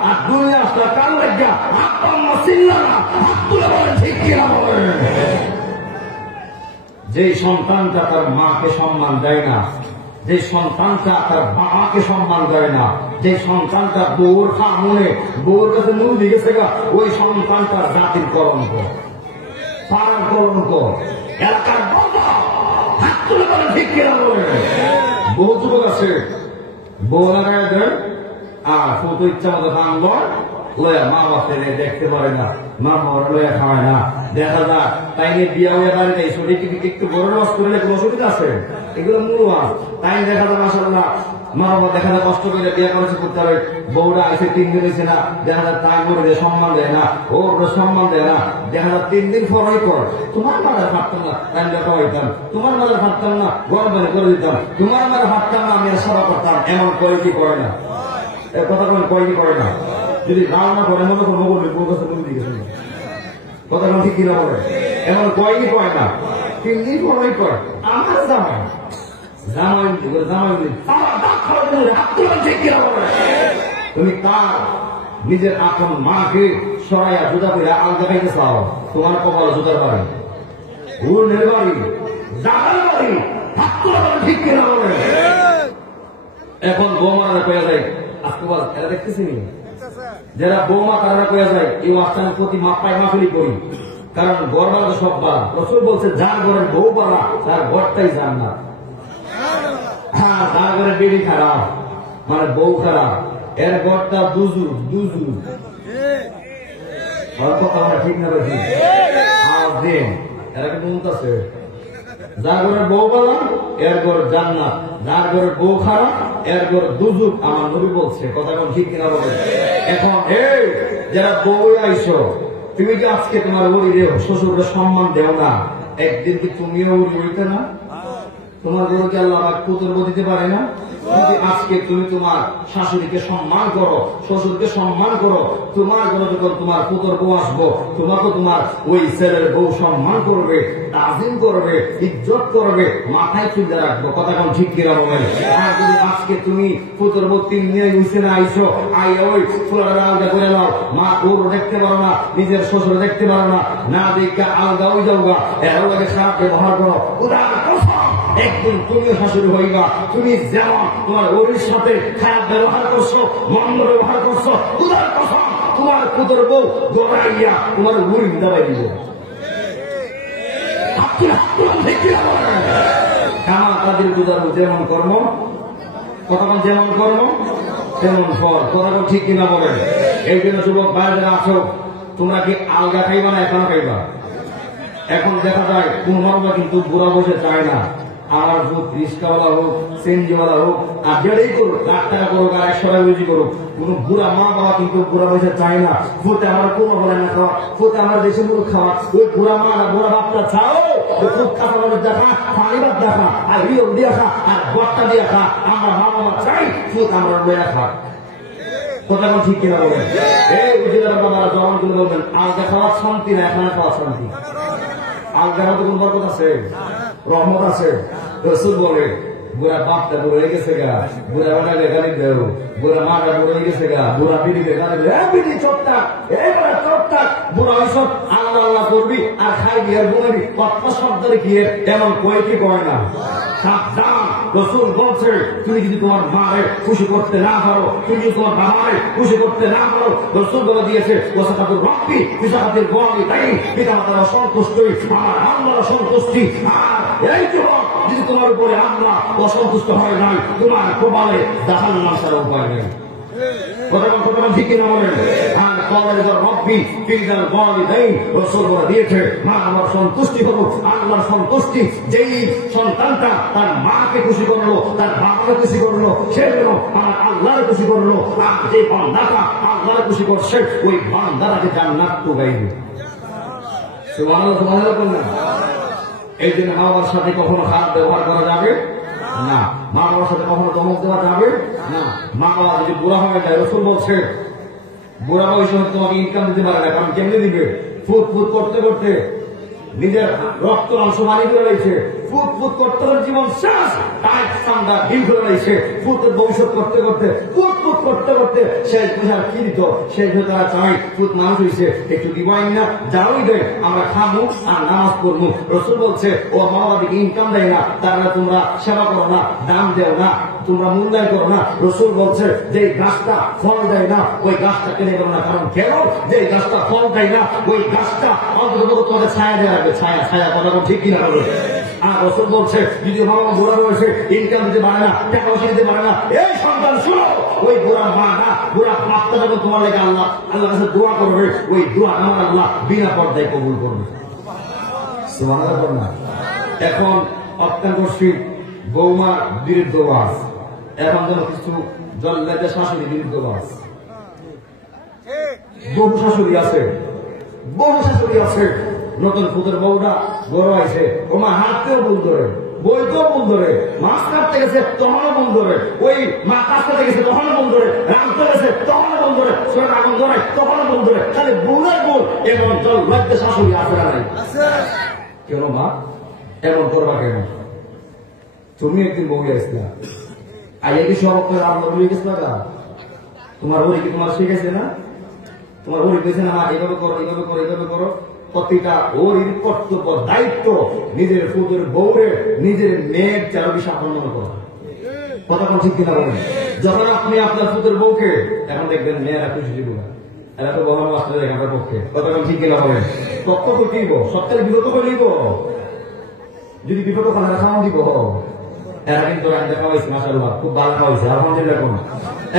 আর দুনিয়া আসলা কান লাগা, আত্মা চিল্লা না, হাত তুলে বলেন ঠিক কিনা বলেন? যে সন্তানটা তার মাকে সম্মান দেয় না, যে সন্তানটা তার বাবাকে সম্মান দেয় না, যে সন্তানটা বউর খামনে বউর কাছে মুখ দিয়েছে গা, ওই সন্তানটার জাতির কলঙ্ক, পাড়ার কলঙ্ক, এলাকার বাবা। হাত তুলে বলেন ঠিক কিনা বলেন? বহু যুবক আছে, বউ লাগায় দেয় আর ফুটো ইচ্ছা মতো ভাঙল লয়া, মা বাপে দেখতে পারে না, মা বাবার লয়া খাওয়ায় না, দেখা যাক তাই নিয়ে বিয়া হয়ে বাড়ি নেই, শরীর একটু বড় লস করলে কোনো অসুবিধা আছে? এগুলো মূল তাই দেখা যায় মাসাল্লাহ মা বাবা দেখা যায় কষ্ট করে বিয়ে করেছে করতে হবে, বউরা এসে 3 দিন হয়েছে না, দেখা যায় তাই করে সম্মান দেয় না, ওর সম্মান দেয় না, দেখা যায় 3 দিন পরই কর, তোমার মাঝে ফাটতাম না তাই দেখা হইতাম, তোমার মাঝে ফাটতাম না গরম পানি করে দিতাম, তোমার মাঝে ফাটতাম না আমি সেবা করতাম, এমন কয় কি করে না? কথা কোন কয় কি করে না? যদি রাও না করে মনে করবো বলবে বউ কাছে বলে দিয়ে গেছে, কথা কোন ঠিক কিনা বলে? এমন কয় কি কয় না? 3 দিন পরই কর, আমার জামাই তুমি তার নিজের আপন মাকে সরাইয়া জুতা করে আলগা খাইতে চাও, তোমার কপাল জুতার বাড়ি, উড়নের বাড়ি, জাগার বাড়ি, ঠিক কিনা বলে? এখন বৌমারা পেয়ে যায়, আজকে এরা দেখতেছি নি যারা বৌমা তারা পেয়ে যায়, এই আস্থান প্রতি মাপায় মাফিলি করি, কারণ গড়বালা তো সব বালা। রসুল বলছে যার ঘরের বউ বালা তার ঘরটাই যান না। হ্যাঁ, যার ঘরে বেড়ি খারাপ মানে বউ খারাপ, এর ঘরটা দুজুর কথা আমরা ঠিক না বেশি আর দেন এরা কিন্তু উন্নতাছে। যার ঘরের বউ বালা এর ঘর জান্নাত, যার ঘরের বউ খারাপ এর ঘর দুজুর, আমার নবী বলছে, কথা কোন ঠিক কিনা বলে? এখন এই যারা বউ আইসো, তুমি কি আজকে তোমার ওরিরে শ্বশুরকে সম্মান দেও না, একদিন কি তুমিও ওরি হইতে না? তোমার বউকে আল্লাহ পুত্র দিতে পারে না? যদি আজকে তুমি তোমার শাশুড়িকে সম্মান করো, শ্বশুরকে সম্মান করো, তোমার ঘরে যখন তোমার পুত্র বউ আসবো, তোমাকে তোমার ওই ছেলের বউ সম্মান করবে, তাজিম করবে, ইজ্জত করবে, মাথায় চুলে রাখবো, কথা কোন ঠিক কিনা বলেন? আর যদি আজকে তুমি পুত্র বউ 3 নিয়ে উঠছে না আইসো, ওই ফুলার আলগা করে নাও, মা ওর দেখতে পারো না, নিজের শ্বশুর দেখতে পারো না, না দেখে আলগা হয়ে যাওগা, এর আগে খারাপ ব্যবহার করো, একদিন তুমিও শাশুড়ি হইবা। তুমি যেমন তোমার ওর সাথে খারাপ ব্যবহার করছো, মন্দ ব্যবহার করছো, উদার কথা তোমার পুত্র বউ দৌড়াইয়া তোমার উড়ি দাবাই দিব। তাদের উদার যেমন কর্ম, কতক্ষণ যেমন কর্ম তেমন ফল, কতক্ষণ ঠিক কিনা বলেন? এই জন্য যুবক বাইরে যারা আছো, তোমরা কি আলগা খাইবা না এখনো খাইবা? এখন দেখা যায় কোন মর্ম কিন্তু বুড়া বসে চায় না, আমার হোক, রিক্সাওয়ালা হোক, সিএনজিওয়ালা হোক, আর যেটাই করুক, 1 টাকা করুক আর 100 টাকা রুজি করুক, কোন বুড়া মা বাবা কিন্তু বুড়া বসে চায় না। ফুটে আমার কোনো বলে না খাওয়া, ফুটে আমার দেশে মুরুখ খাওয়া, ওই বুড়া মা আর বুড়া বাপটা চাও, ফুট কাঁচা বাজার দেখা, পানি ভাত দেখা, আর রিয়ল দিয়ে খা, আর বট্টা দিয়ে খা, আমরা মা বাবা চাই, ফুট আমরা বইয়া খা। কথা কোন ঠিক কিনা বলেন? এই উজিলার বাবারা জবান তুলে বলবেন, আলগা খাওয়ার শান্তি না এখানে খাওয়ার শান্তি? আলগার মতো কোন বরকত আছে, রহমত আছে? রসুল বলে বুড়া বাপটা বুড়ো হয়ে গেছে গা, বুড়া বানালে গালি দেও, বুড়া মাটা বুড়ো হয়ে গেছে গা, বুড়া পিড়িকে গালি দেও, পিড়ি চোরটা, এবারে চোরটা, বুড়া হয়েছ আল্লাহ আল্লাহ করবি আর খাইবি আর ঘুমাবি, কত শব্দরে কি এমন কয়ে কি কয় না? সাবধান, রাসূল বলছে তুমি যদি তোমার মারে খুশি করতে না পারো, তুমি যদি তোমার বাবারে খুশি করতে না পারো, রাসূল বলে দিয়েছে ওয়াসাকাতুর রব্বি বিসাকাতিল ওয়ালিদাইন, পিতা মাতার অসন্তুষ্টি আর আল্লাহর অসন্তুষ্টি। আর এই যুবক যদি তোমার উপরে আল্লাহ অসন্তুষ্ট হয় নাই, তোমার কপালে জাহান্নাম ছাড়া উপায় নেই। কথা ঠিক কিনা বলেন? আর কবরের রব্বি ফিরদাল ওয়ালিদাইন, রাসূল বলে দিয়েছে মা আমার সন্তুষ্টি হলো আল্লাহর সন্তুষ্টি। যেই সন্তানটা তার মাকে খুশি করলো, তার বাবাকে খুশি করলো, সে যেন আমার আল্লাহর খুশি করলো। আর যে বান্দাটা আল্লাহর খুশি করছে ওই বান্দাটাকে জান্নাত পুগাইবে। সুবহানাল্লাহ, সুবহানাল্লাহ বলেন। এই জন্য মা বাবার সাথে কখনো খারাপ ব্যবহার করা যাবে না, মা বাবার সাথে কখনো ধমক দেওয়া যাবে না। মা বাবা যদি বুড়া হয়ে যায়, রাসূল বলছে বুড়া বয়সে তোমাকে ইনকাম দিতে পারে না, কারণ কেমনে দিবে? ফুট ফুট করতে করতে নিজের রক্ত অংশ মারি করে রয়েছে, ফুট ফুট করতে করতে জীবন শেষ, টাইট চামড়া ঢিল করে রয়েছে, ফুটের ভবিষ্যৎ করতে করতে ফুট ফুট করতে করতে শেষ বুঝার কি দিত? শেষ হয়ে তারা চাই ফুট মানুষ হয়েছে একটু দিবাই না, যাওই দেয় আমরা খাবো আর নামাজ পড়বো। রাসূল বলছে ও মা বাবাকে ইনকাম দেয় না, তারা তোমরা সেবা করো না, দাম দেও না, তোমরা মূল্যায়ন করো না। রাসূল বলছে যে গাছটা ফল দেয় না ওই গাছটা কিনে করো না, কারণ কেন? যে গাছটা ফল দেয় না ওই গাছটা অন্তত তোমাদের ছায়া দেওয়া হবে, ছায়া ছায়া কথা ঠিক কিনা বলো। আর রাসূল বলছে যদি মা বাবা বুড়া রয়েছে ইনকাম দিতে পারে না, টাকা পয়সা দিতে পারে না, এই সন্তান শুনো, ওই বুড়া মা না বুড়া বাচ্চা যখন তোমার লেগে আল্লাহ আল্লাহ কাছে দোয়া করবে, ওই দোয়া আমার আল্লাহ বিনা পর্দায় কবুল করবে। সুবহানাল্লাহ না। এখন অত্যাংশিক বৌমার বিরুদ্ধ বাস, এখন যেন কিছু জল্লাদের শাশুড়ি বিরুদ্ধ বাস। বহু শাশুড়ি আছে, বহু শাশুড়ি আছে, নতুন পুতের বউটা বড় হয়েছে, ও মা হাঁটতেও ভুল ধরে, বইতেও ভুল ধরে, মাছ কাটতে গেছে তখনও ভুল ধরে, ওই মা কাজ করতে গেছে তখনও ভুল ধরে, রাঁধতে গেছে তখনও ভুল ধরে, শরীর আগুন ধরে তখনও ভুল ধরে, খালি ভুলের ভুল। এবং জল্লাদের শাশুড়ি আছে না নাই? কেন মা এমন করবা কেন? তুমি একদিন বউ আসলা, আইয়া কি সব আপনার বলে গেছিল না? তোমার ওরি কি তোমার শিখেছে না? তোমার ওরি গেছে না এভাবে করো এভাবে করো এভাবে করো। প্রতিটা ওর কর্তব্য দায়িত্ব নিজের পুত্রের বউরে নিজের মেয়ের চারো বেশি আপন্ন করা। কথা কোন ঠিক কিনা বলেন? যখন আপনি আপনার পুত্রের বউকে, এখন দেখবেন মেয়েরা খুশি দিব না, এরা তো বহানো আসতে দেখ আমার পক্ষে। কথা কোন ঠিক কিনা বলেন? পক্ষ তো কিনব, সত্যের বিগত করে নিব, যদি বিপদ ওখানে খাওয়া দিব। এরা কিন্তু খাওয়াইছে মাশাআল্লাহ, খুব ভালো খাওয়াইছে আলহামদুলিল্লাহ।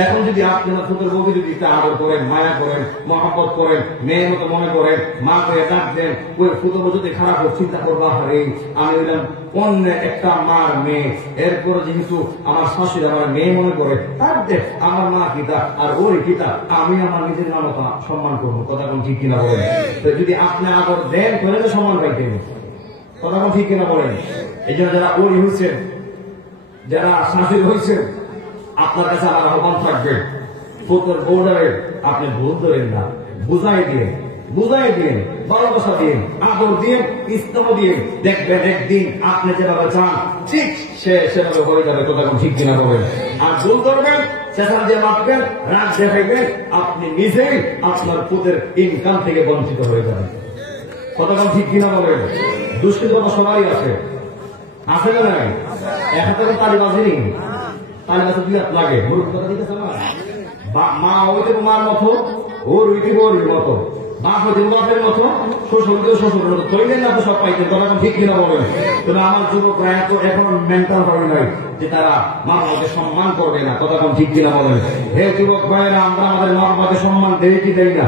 এখন যদি আপনার ছোটের বউকে যদি একটা আদর করেন, মায়া করেন, মহব্বত করেন, মেয়ের মতো মনে করেন, মা করে ডাক দেন, ওই ছোট বউ যদি খারাপ হোক চিন্তা করবা, আরে আমি হইলাম অন্য একটা মার মেয়ে, এরপরে যেহেতু আমার শাশুড়ি আমার মেয়ে মনে করে, তার দেখ আমার মা কিতা আর ওর কিতা, আমি আমার নিজের মানবতা সম্মান করবো। কথা কোন ঠিক কিনা বলেন? তো যদি আপনি আদর দেন তাহলে তো সম্মান পাইতেন। কথা কোন ঠিক কিনা বলেন? এই জন্য যারা ওরি হয়েছেন, যারা শাশুড়ি হয়েছেন, আপনার কাছে আমার আহ্বান থাকবে, পুত্রের বউডারে আপনি ভুল ধরেন না, বুঝাই দিয়ে ভালোবাসা দিন, আদর দিন, ইসলাম দিন, দেখবেন একদিন আপনি যেভাবে চান ঠিক সেভাবে হয়ে যাবে। কথা ঠিক কিনা বলেন? আর ভুল করবেন, চেষ্টা দিয়ে মাপবেন, রাগ দেখাইবেন, আপনি নিজেই আপনার পুত্রের ইনকাম থেকে বঞ্চিত হয়ে যাবেন। কথা ঠিক কিনা বলেন? দুষ্কৃত সবাই আছে, আছে না নাই? এক হাতে তালি বাজেনি, তালি বাজে দুই হাত লাগে। মুরুখ কথা দিতেছে না, মা ওইতে মার মতো, ওর ওইতে ওর মতো, বাপ হইতে বাপের মতো, শ্বশুর হইতে শ্বশুরের মতো, তৈলেন না তো সব পাইতেন। কথা ঠিক কিনা বলেন? তবে আমার যুবকরা এত এখন মেন্টাল হয় নাই যে তারা মা বাবাকে সম্মান করবে না। কথা ঠিক কিনা বলেন? হে যুবক ভাইয়েরা, আমরা আমাদের মা বাবাকে সম্মান দেই কি দেই না?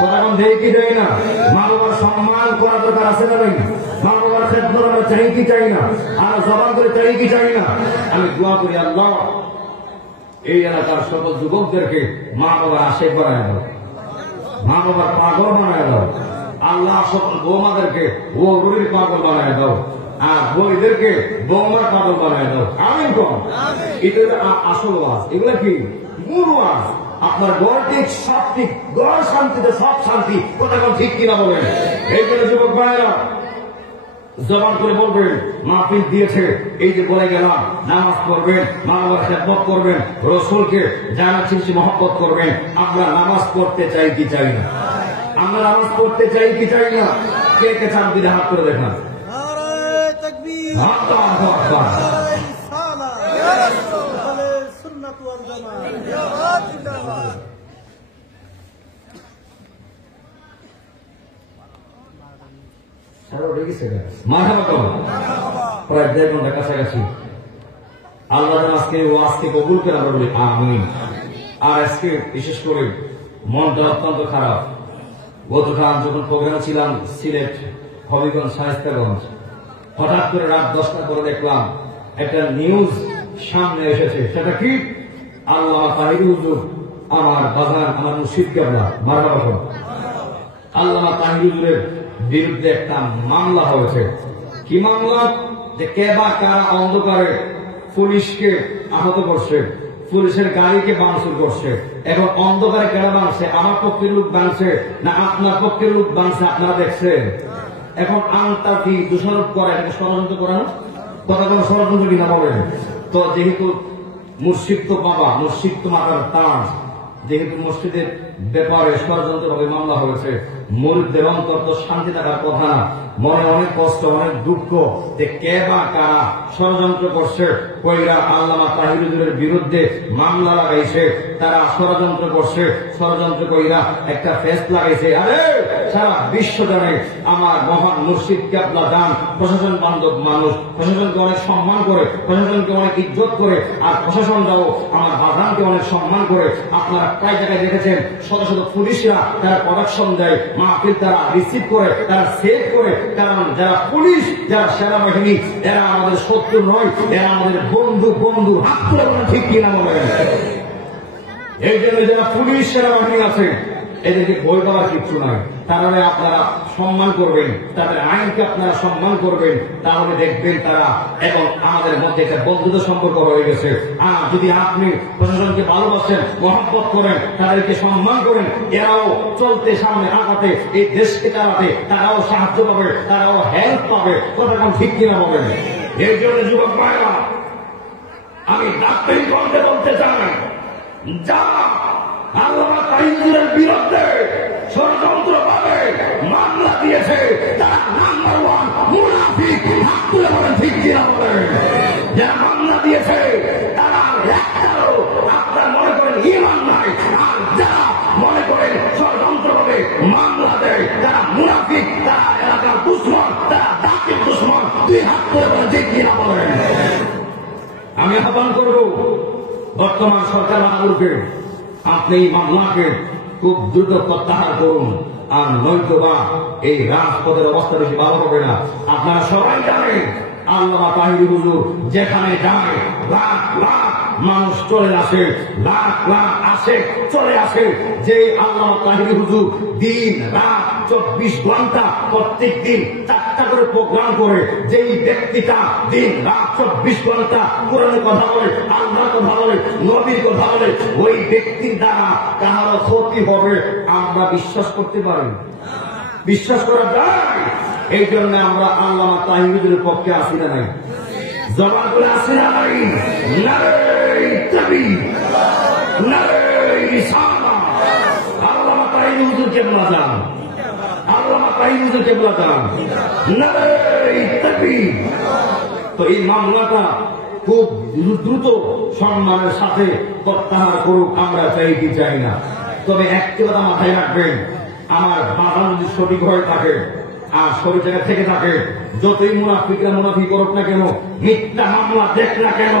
কথা দেই কি দেই না? মা বাবার সম্মান করা দরকার আছে না নাই? মা বাবার খেদমত আমরা চাই কি চাই না? আর জবান করে চাই কি চাই না? আমি দোয়া করি আল্লাহ এই এলাকার সকল যুবকদেরকে মা বাবার আশেক বানায় দাও, মা বাবার পাগল বানায় দাও। আল্লাহ সকল বৌমাদেরকে ও রুড়ির পাগল বানায় দাও, আর বইদেরকে বৌমার পাগল বানায় দাও। আমিন কম। এটা আসল ওয়াজ, এগুলো কি মূল ওয়াজ। আপনার ঘর ঠিক সব ঠিক, ঘর শান্তিতে সব শান্তি। কথা ঠিক কিনা বলেন? এই জন্য যুবক ভাইয়েরা, জবান করে বলবেন, মাহফিল দিয়েছে এই যে বলে গেলাম, নামাজ পড়বেন, মা বাবার খেদমত করবেন, রসুলকে জানাচ্ছি মহব্বত করবেন। আমরা নামাজ পড়তে চাই কি চাই না? আমরা নামাজ পড়তে চাই কি চাই না? কে কে চান দিলে হাত করে দেখান। প্রায় 1.5 ঘন্টা কাছাকাছি। আল্লাহ আজকে কবুল করে আমরা বলি আমিন। আর আজকে বিশেষ করে মনটা অত্যন্ত খারাপ। গতকাল যখন প্রোগ্রাম ছিলাম সিলেট, হবিগঞ্জ, শায়েস্তাগঞ্জ, হঠাৎ করে রাত 10টা করে দেখলাম একটা নিউজ সামনে এসেছে। সেটা কি? আল্লামা তাহির হুজুর, আমার বাজার, আমার মুর্শিদ কেবলা মারহাবা, আল্লামা তাহির হুজুরের বিরুদ্ধে একটা মামলা হয়েছে। কি মামলা? যে কে বা কারা অন্ধকারে পুলিশকে আহত করছে, পুলিশের গাড়িকে ভাঙচুর করছে। এখন অন্ধকারে কেনা ভাঙছে? আমার পক্ষের লোক ভাঙছে না আপনার পক্ষের লোক ভাঙছে? আপনারা দেখছেন। এখন আন্তাকি দোষারোপ করে, এটাকে ষড়যন্ত্র করে না? কথা কোনো ষড়যন্ত্র কিনা বলেন তো? যেহেতু মুর্শিদ তো বাবা, মুর্শিদ তো মাতার তাজ, যেহেতু মসজিদের ব্যাপারে ষড়যন্ত্র ভাবে মামলা হয়েছে, মুরিদদের অন্তর তো শান্তি থাকার কথা না। মনে অনেক কষ্ট, অনেক দুঃখ যে কে বা কারা ষড়যন্ত্র করছে, কইরা আল্লামা তাহির হুজুরের বিরুদ্ধে মামলা লাগাইছে, তারা ষড়যন্ত্র করছে, ষড়যন্ত্র কইরা একটা ফেস লাগাইছে। আরে সারা বিশ্ব জানে আমার মহান মুর্শিদ কেবলা দান প্রশাসন বান্ধব মানুষ, প্রশাসনকে অনেক সম্মান করে, প্রশাসনকে অনেক ইজ্জত করে, আর প্রশাসনরাও আমার বাগানকে অনেক সম্মান করে। আপনারা প্রায় জায়গায় দেখেছেন শত শত পুলিশরা তারা প্রোডাকশন দেয়, মাহফিল তারা রিসিভ করে, তারা সেভ করে। কারণ যারা পুলিশ, যারা সেনাবাহিনী, এরা আমাদের শত্রু নয়, এরা আমাদের বন্ধু। বন্ধু হাত তুলে বলেন ঠিক কিনা বলেন? এই জন্য যারা পুলিশ সেনাবাহিনী আছে এদেরকে ভয় পাওয়ার কিছু নয়। তাহলে আপনারা সম্মান করবেন, তাদের আইনকে আপনারা সম্মান করবেন, তাহলে দেখবেন তারা এখন আমাদের মধ্যে একটা বন্ধুত্ব সম্পর্ক হয়ে গেছে। আর যদি আপনি প্রশাসনকে ভালোবাসেন, মহব্বত করেন, তাদেরকে সম্মান করেন, এরাও চলতে সামনে আগাতে, এই দেশকে চালাতে তারাও সাহায্য পাবে, তারাও হেল্প পাবে। কথা কোন ঠিক কিনা বলেন? এই জন্য যুবক ভাইরা, আমি ডাক্তারি বলতে চাই, যা আল্লামা তাহির হুজুরের বিরুদ্ধে ষড়যন্ত্র ভাবে মামলা দিয়েছে তারা নাম্বার 1 মুনাফিক। হাত তুলে বলেন ঠিক কিনা বলেন? যারা মামলা দিয়েছে তারা একটাও আপনার মনে করেন ঈমান নাই, আর যারা মনে করেন ষড়যন্ত্র ভাবে মামলা দেয় তারা মুনাফিক, তারা এলাকার দুশ্মন, তারা জাতির দুশ্মন। দুই হাত তুলে বলেন ঠিক কিনা বলেন? আমি আহ্বান করব বর্তমান সরকার আমলকে, আপনি এই মামলাকে খুব দ্রুত প্রত্যাহার করুন, আর নয়তোবা এই রাজপথের অবস্থা বেশি ভালো হবে না। আপনারা সবাই জানেন আল্লামা তাহির হুজুর যেখানে যায় লাখ লাখ মানুষ চলে আসে, লাখ লাখ আসে চলে আসে। যে আল্লামা তাহির হুজুর দিন রাত 24 ঘন্টা প্রত্যেক দিন 4টা করে প্রোগ্রাম করে, যেই ব্যক্তিটা দিন রাত 24 ঘন্টা কোরআনের কথা বলে, আল্লাহর কথা বলে, নবীর কথা বলে, ওই ব্যক্তির দ্বারা কাহারও ক্ষতি হবে আমরা বিশ্বাস করতে পারি? বিশ্বাস করা যায়? এই জন্য আমরা আল্লামা তাহির হুজুরের পক্ষে আসি না নাই? জবান করে আসি না নাই? নারে তাকবীর, নারে রিসালাত। আল্লামা তাহির হুজুর কেবলা যান, আল্লামা তাহির হুজুর কেবলা যান, নারে তাকবীর। তো এই মামলাটা খুব দ্রুত সম্মানের সাথে প্রত্যাহার করুক, আমরা চাই কি চাই না। তবে একটি কথা মাথায় রাখবেন, আমার বাধা যদি সঠিক হয়ে থাকে আর সঠিক জায়গা থেকে থাকে, যতই মুনাফিকরা মুনাফি করুক না কেন, মিথ্যা মামলা দেখ না কেন,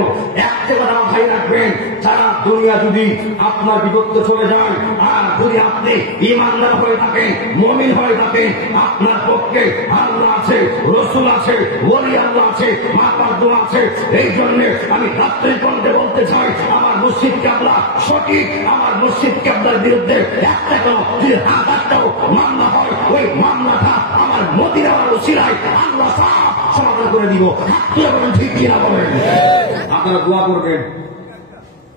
একটা কথা মাথায় রাখবেন, সারা দুনিয়া যদি আপনার বিপক্ষে চলে যায়, আর যদি আপনি ঈমানদার হয়ে থাকেন, মুমিন হয়ে থাকেন, আপনার পক্ষে আল্লাহ আছে, রসুল আছে, ওলি আল্লাহ আছে, মা পাদ্দুয়া আছে। এই জন্য আমি রাত্রি কণ্ঠে বলতে চাই, আমার মুর্শিদ কেবলা সঠিক। আমার মুর্শিদ কেবলার বিরুদ্ধে একটা কেন যদি 1000টাও মামলা হয়, ওই মামলাটা আমার মদিনার উসিলায় আল্লাহ সমাধান করে দিব। ঠিক কিনা বলেন? আপনারা দোয়া করবেন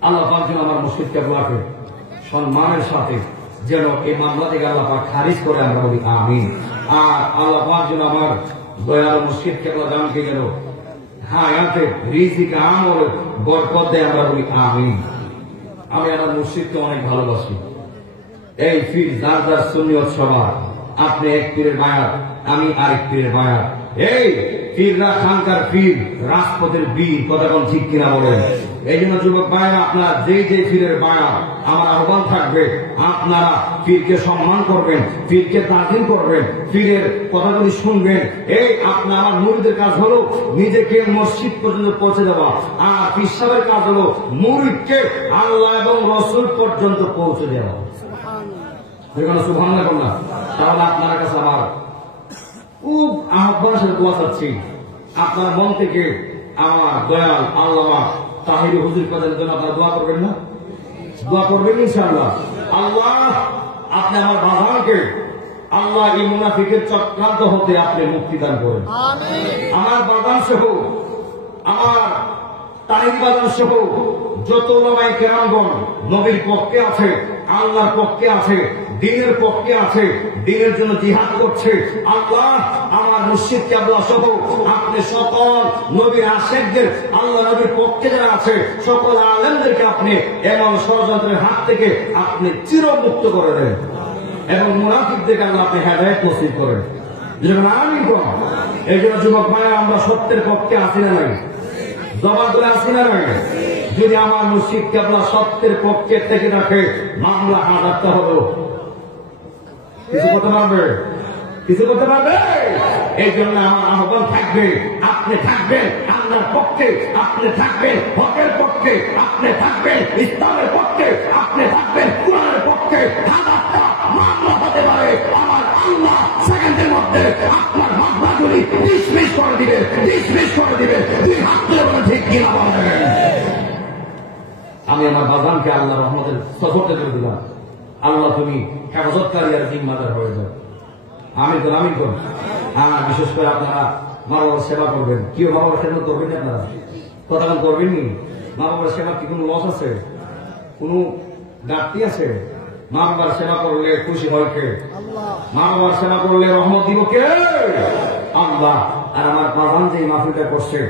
আল্লাহ পাক যেন আমার মুর্শিদ কেবলাকে সম্মানের সাথে যেন এই মামলা থেকে আল্লাহ পাক খারিজ করে, আমরা বলি আমিন। আর আল্লাহ পাক যেন আমার দয়াল মুর্শিদ কেবলা জানকে গেল হায়াতে রিজিক আমল বরকত দেয়, আমরা বলি আমিন। আমি আমার মুর্শিদকে অনেক ভালোবাসি। এই পীর যার যার সুন্নিয়ত সবার, আপনি এক পীরের বায়াত, আমি আরেক পীরের বায়াত। এই পীররা খানকার পীর, রাজপথের বীর, কথা কোন ঠিক কিনা বলেন? এই জন্য যুবক ভাইরা, আপনারা যে যে পীরের বায়াত, আমার আহ্বান থাকবে আপনারা পীরকে সম্মান করবেন, পীরকে তাজিম করবেন, পীরের কথাগুলি শুনবেন। এই আপনার আমার মুরিদের কাজ হলো নিজেকে মসজিদ পর্যন্ত পৌঁছে দেওয়া, আর পীর সাহেবের কাজ হলো মুরিদকে আল্লাহ এবং রসুল পর্যন্ত পৌঁছে দেওয়া। সুবহানাল্লাহ বললাম। তাহলে আপনার কাছে আমার খুব আহ্বানের সাথে দোয়া চাচ্ছি, আপনার মন থেকে আমার দয়াল আল্লামা তাহির হুজুর কাদের জন্য আপনারা দোয়া করবেন না? দোয়া করবেন ইনশাআল্লাহ। আল্লাহ আপনি আমার বাবাকে, আল্লাহ এই মুনাফিকের চক্রান্ত হতে আপনি মুক্তি দান করেন। আমার বাগান সহ, আমার তাহির বাগান সহ যত ওলামায়ে কেরামগণ নবীর পক্ষে আছে, আল্লাহর পক্ষে আছে, দ্বীনের পক্ষে আছে, দ্বীনের জন্য জিহাদ করছে, আল্লাহ আমার মুর্শিদ কেবলা সহ আপনি সকল নবীর আশিকদের, আল্লাহ নবীর পক্ষে যারা আছে সকল আলেমদেরকে আপনি এমন ষড়যন্ত্রের হাত থেকে আপনি চিরমুক্ত করে দেন, এবং মুনাফিকদেরকে আল্লাহ আপনি হেদায়েত নসিব করেন। আমিন। এই জন্য যুবক ভাই, আমরা সত্যের পক্ষে আসি না নাই? জবাব করে আসি না নাই? যদি আমার মুর্শিদ কেবলা সত্যের পক্ষে থেকে রাখে, মামলা হাজারটা হলো, কিছু করতে পারবে? কিছু করতে পারবে? এই জন্য আমার আহ্বান থাকবে, আপনি থাকবেন আল্লাহর পক্ষে, আপনি থাকবেন হকের পক্ষে, আপনি থাকবেন ইসলামের পক্ষে, আপনি থাকবেন কোরআনের পক্ষে। হাজারটা মামলা হতে পারে, আমার আল্লাহ সেকেন্ডের মধ্যে আপনার মামলাগুলি ডিসমিস করে দিবে, ডিসমিস করে দিবে। তুই হাত তুলে বলে ঠিক কিনা বলেন? আমি আমার বাগানকে আল্লাহ রহমতের সফরতে করে দিলাম। আল্লাহ তুমি হেফাজতকারী আর জিম্মাদার হয়ে যাও। আমি তো আমি করুন। হ্যাঁ, বিশেষ করে আপনারা মা বাবার সেবা করবেন। কেউ মা বাবার সেবা করবেন না? আপনারা কথা করবেননি? মা বাবার সেবা কি কোনো লস আছে? কোনো ঘাটতি আছে? মা বাবার সেবা করলে খুশি হয় কে? মা বাবার সেবা করলে রহমত দিব কে? আল্লাহ। আর আমার বাগান যে মাহফিলটা করছে,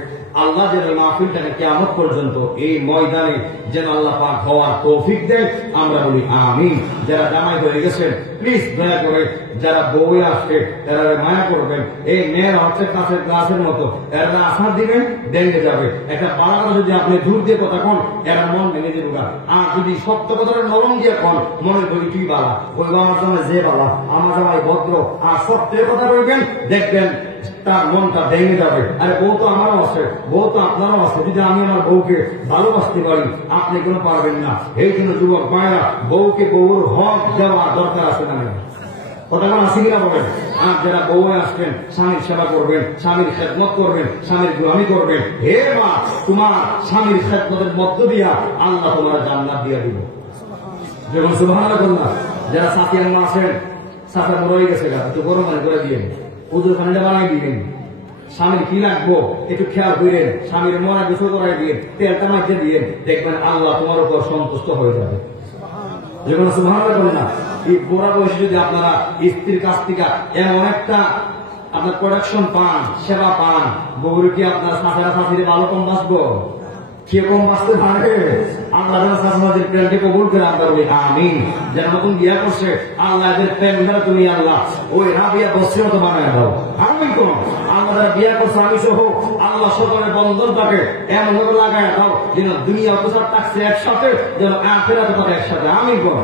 আল্লাহ যেন এই মাহফিলটাকে কিয়ামত পর্যন্ত এই ময়দানে যেন আল্লাহ পাক হওয়ার তৌফিক দেয়, আমরা বলি আমিন। যারা জামাই হয়ে গেছেন, প্লিজ দয়া করে যারা বউয়ে আসছে তারা মায়া করবেন। এই মেয়েরা হচ্ছে কাছের গ্লাসের মতো, এরা আশা দিবেন দেখে যাবে। একটা পাড়া কথা যদি আপনি দূর দিয়ে কথা কন, এরা মন ভেঙে দেবে। আর যদি সত্য কথাটা নরম দিয়ে কন, মনে করি তুই বালা, ওই আমার জামাই যে বালা, আমার জামাই ভদ্র, আর সত্যের কথা বলবেন, দেখবেন তার মনটা ভেঙে যাবে। আরে বউ তো আমারও আছে, বউ তো আপনারও আছে। যদি আমি আমার বউকে ভালোবাসতে পারি, আপনি কেন পারবেন না? এই জন্য যুবক ভাইরা, বউকে বউর হক দেওয়া দরকার আছে না? কথা কোন আসি কিনা বলেন? আর যারা বউ আসবেন, স্বামীর সেবা করবেন, স্বামীর খেদমত করবেন, স্বামীর গোলামি করবেন। হে মা, তোমার স্বামীর খেদমতের মধ্য দিয়া আল্লাহ তোমার জান্নাত দিয়া দিব। যখন সুবহানাল্লাহ বললাম, যারা সাথী আম্মা আছেন, সাথে মরে গেছে, একটু গরম পানি করে দিয়ে পুজোর পানিটা বানাই দিবেন। স্বামীর কি লাগবো একটু খেয়াল করেন, স্বামীর মনে গোসল করাই দিয়ে তেলটা মাঝে দিয়ে, দেখবেন আল্লাহ তোমার উপর সন্তুষ্ট হয়ে যাবে। যখন সুবহানাল্লাহ বলেন না, এই বুড়া বয়সে যদি আপনারা স্ত্রীর কাছ থেকে এমন একটা আপনার প্রোডাকশন পান, সেবা পান, বউরে কি আপনার শাশুড়া শাশুড়ি ভালো কম বাঁচবো? কে কম বাঁচতে পারে? আল্লাহ যেন শাশুড়ির প্রেমকে কবুল করে আমরা বলি আমিন। যারা নতুন বিয়া করছে, আল্লাহ এদের প্রেম দ্বারা তুমি আল্লাহ ওই রাবিয়া বসিও তো বানায় দাও। আমি কোন আল্লাহ যারা বিয়া করছে আমি সহ, আল্লাহ সকলের বন্ধনটাকে এমন ভাবে লাগায় দাও যেন দুনিয়া অপসার থাকছে একসাথে, যেন আখেরাতে থাকে একসাথে। আমি কোন